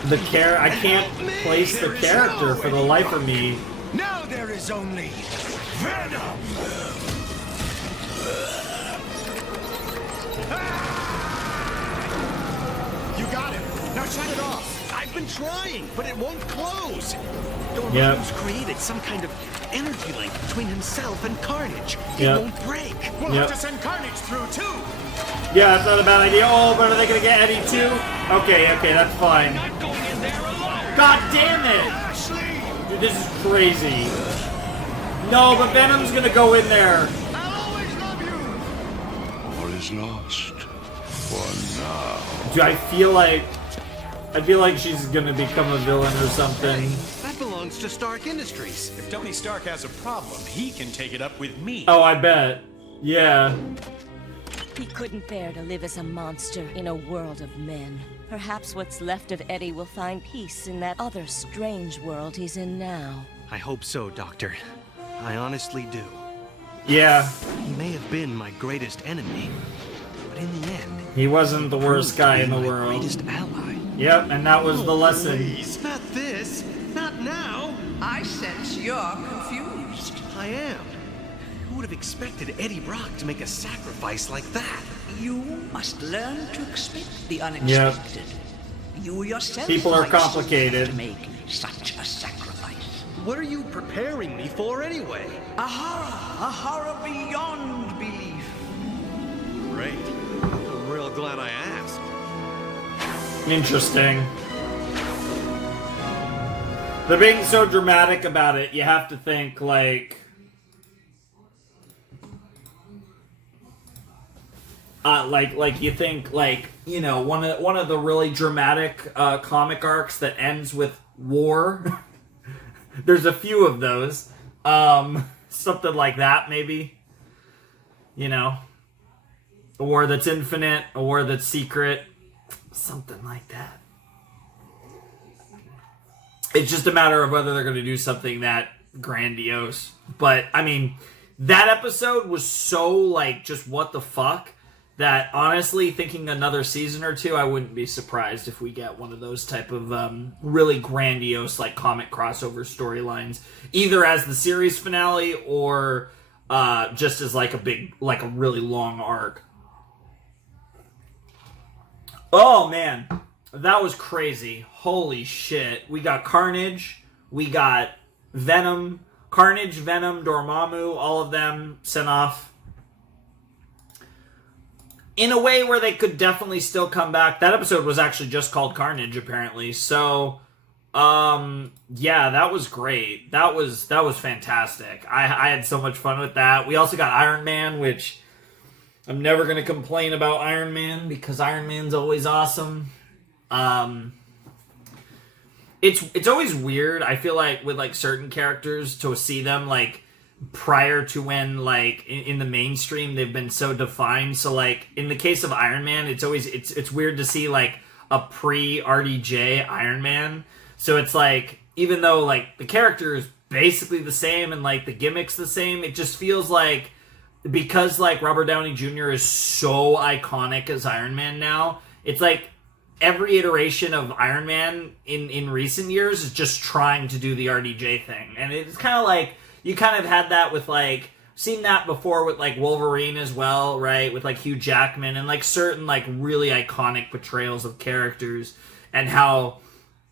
the I can't place the character for the life of me. Now there is only Venom. You got him. Now shut it off. I've been trying, but it won't close. Yep. Dormammu's created some kind of energy link between himself and Carnage. It Yep. won't break. We'll Yep. have to send Carnage through too. Yeah, that's not a bad idea. Oh, but are they gonna get Eddie too? Okay, that's fine. God damn it! Dude, this is crazy. No, but Venom's gonna go in there. All is lost for now. Dude, I feel like she's gonna become a villain or something. That belongs to Stark Industries. If Tony Stark has a problem, he can take it up with me. Oh, I bet. Yeah. He couldn't bear to live as a monster in a world of men. Perhaps what's left of Eddie will find peace in that other strange world he's in now. I hope so, Doctor. I honestly do. Yeah. He may have been my greatest enemy, but in the end, He wasn't the worst guy in the my world. greatest ally. Yep, and that was the lesson. Please, not this. Not now. I sense you're confused. I am. Who would have expected Eddie Brock to make a sacrifice like that? You must learn to expect the unexpected. You yourself People are might soon complicated. have to make such a sacrifice. What are you preparing me for anyway? A horror beyond belief. Great. I'm real glad I asked. Interesting. They're being so dramatic about it, you have to think, like... like you think, like, you know, one of the really dramatic comic arcs that ends with war. There's a few of those. Something like that, maybe. You know. A war that's infinite, a war that's secret, something like that. It's just a matter of whether they're going to do something that grandiose. But, I mean, that episode was so, like, just what the fuck, that honestly, thinking another season or two, I wouldn't be surprised if we get one of those type of really grandiose, like, comic crossover storylines, either as the series finale or just as, like, a really long arc. Oh, man. That was crazy. Holy shit. We got Carnage. We got Venom. Carnage, Venom, Dormammu, all of them sent off in a way where they could definitely still come back. That episode was actually just called Carnage, apparently. So, yeah, that was great. That was fantastic. I had so much fun with that. We also got Iron Man, which I'm never going to complain about Iron Man because Iron Man's always awesome. It's always weird, I feel like, with, like, certain characters to see them, like, prior to when, like, in the mainstream they've been so defined. So, like, in the case of Iron Man, it's weird to see, like, a pre-RDJ Iron Man. So it's like, even though, like, the character is basically the same and, like, the gimmick's the same, it just feels like, because, like, Robert Downey Jr. is so iconic as Iron Man now, it's like every iteration of Iron Man in recent years is just trying to do the RDJ thing. And it's kind of like, you kind of had that with, like, seen that before with, like, Wolverine as well, right? With, like, Hugh Jackman and, like, certain, like, really iconic portrayals of characters, and how,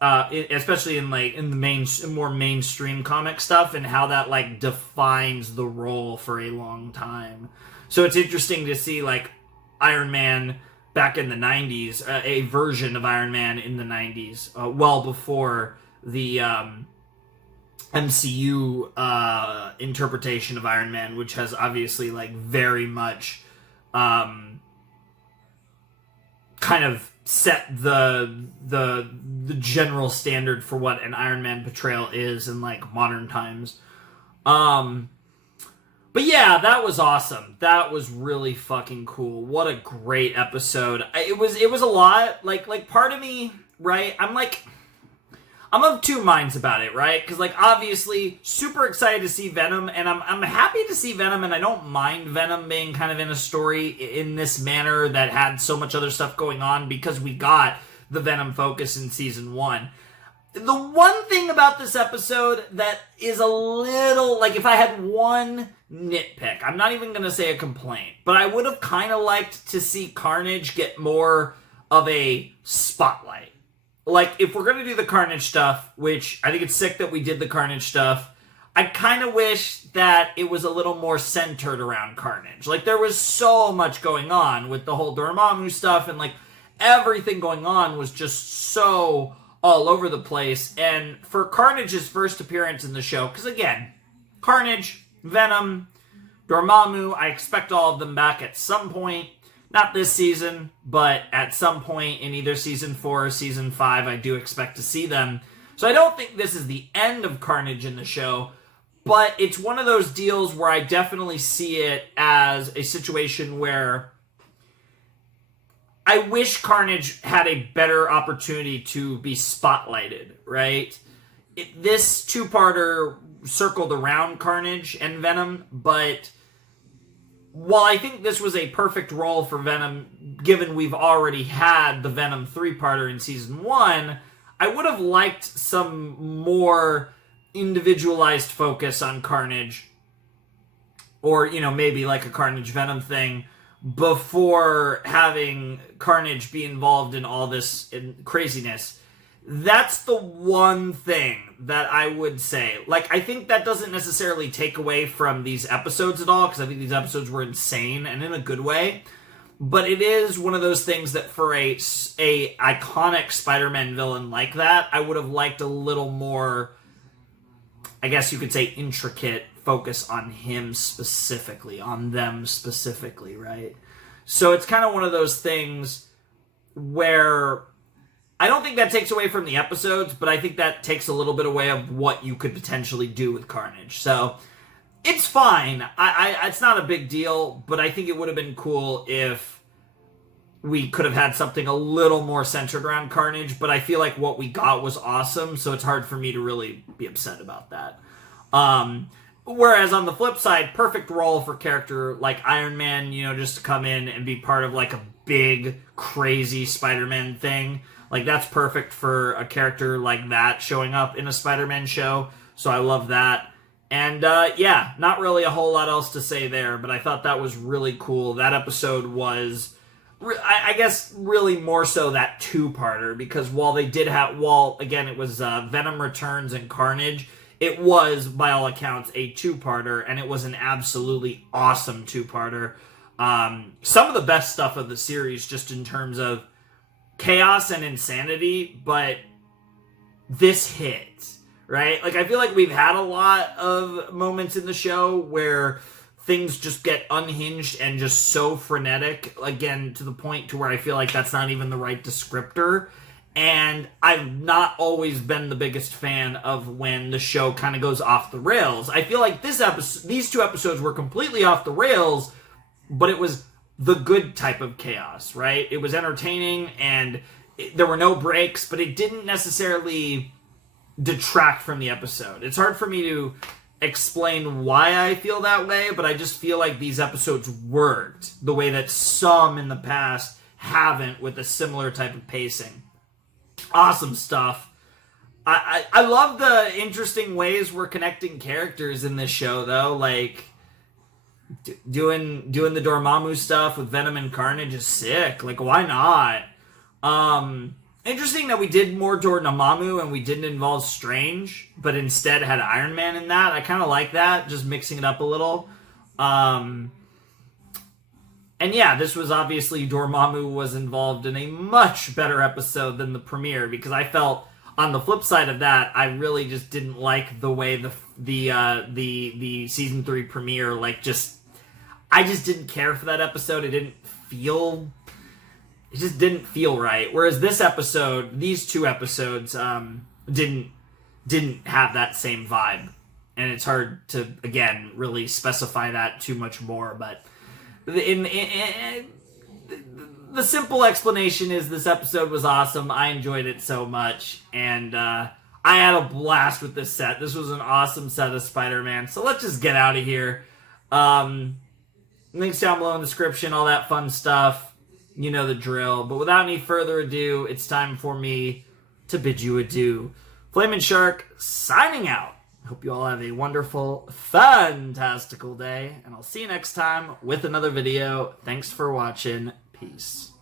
especially in, like, in the more mainstream comic stuff, and how that, like, defines the role for a long time. So it's interesting to see, like, Iron Man back in the 90s, a version of Iron Man in the 90s, well before the MCU interpretation of Iron Man, which has obviously, like, very much kind of set the general standard for what an Iron Man portrayal is in, like, modern times. But yeah, that was awesome. That was really fucking cool. What a great episode. It was a lot. Like part of me, right? I'm of two minds about it, right? Because, like, obviously, super excited to see Venom, and I'm happy to see Venom, and I don't mind Venom being kind of in a story in this manner that had so much other stuff going on, because we got the Venom focus in Season 1. The one thing about this episode that is a little, like, if I had one nitpick, I'm not even going to say a complaint, but I would have kind of liked to see Carnage get more of a spotlight. Like, if we're going to do the Carnage stuff, which I think it's sick that we did the Carnage stuff, I kind of wish that it was a little more centered around Carnage. Like, there was so much going on with the whole Dormammu stuff, and, like, everything going on was just so all over the place. And for Carnage's first appearance in the show, because again, Carnage, Venom, Dormammu, I expect all of them back at some point. Not this season, but at some point in either Season 4 or Season 5, I do expect to see them. So I don't think this is the end of Carnage in the show, but it's one of those deals where I definitely see it as a situation where I wish Carnage had a better opportunity to be spotlighted, right? This two-parter circled around Carnage and Venom, but while I think this was a perfect role for Venom, given we've already had the Venom 3-parter in Season 1, I would have liked some more individualized focus on Carnage, or, you know, maybe like a Carnage Venom thing, before having Carnage be involved in all this craziness. That's the one thing that I would say. Like, I think that doesn't necessarily take away from these episodes at all, because I think these episodes were insane, and in a good way. But it is one of those things that for a iconic Spider-Man villain like that, I would have liked a little more, I guess you could say, intricate focus on him specifically, on them specifically, right? So it's kind of one of those things where I don't think that takes away from the episodes, but I think that takes a little bit away of what you could potentially do with Carnage. So it's fine. It's not a big deal, but I think it would have been cool if we could have had something a little more centered around Carnage, but I feel like what we got was awesome, so it's hard for me to really be upset about that. Whereas on the flip side, perfect role for character like Iron Man, you know, just to come in and be part of like a big, crazy Spider-Man thing. Like, that's perfect for a character like that showing up in a Spider-Man show, so I love that. And, yeah, not really a whole lot else to say there, but I thought that was really cool. That episode was, I guess, really more so that two-parter, because while again, it was Venom Returns and Carnage, it was, by all accounts, a two-parter, and it was an absolutely awesome two-parter. Some of the best stuff of the series, just in terms of chaos and insanity, but this hits, right? Like, I feel like we've had a lot of moments in the show where things just get unhinged and just so frenetic, again, to the point to where I feel like that's not even the right descriptor. And I've not always been the biggest fan of when the show kind of goes off the rails. I feel like these two episodes were completely off the rails, but it was the good type of chaos, right? It was entertaining, and there were no breaks, but it didn't necessarily detract from the episode. It's hard for me to explain why I feel that way, but I just feel like these episodes worked the way that some in the past haven't, with a similar type of pacing. Awesome stuff. I love the interesting ways we're connecting characters in this show, though. Like, doing the Dormammu stuff with Venom and Carnage is sick. Like, why not? Interesting that we did more Dormammu and we didn't involve Strange, but instead had Iron Man in that. I kind of like that, just mixing it up a little. And yeah, this was obviously, Dormammu was involved in a much better episode than the premiere, because I felt, on the flip side of that, I really just didn't like the way the season 3 premiere, like, I just didn't care for that episode. It just didn't feel right. Whereas these two episodes, didn't have that same vibe. And it's hard to, again, really specify that too much more, but the simple explanation is this episode was awesome. I enjoyed it so much, and I had a blast with this set. This was an awesome set of Spider-Man. So let's just get out of here. Links down below in the description, all that fun stuff. You know the drill. But without any further ado, it's time for me to bid you adieu. Flamin' Shark signing out. Hope you all have a wonderful, fantastical day, and I'll see you next time with another video. Thanks for watching. Peace.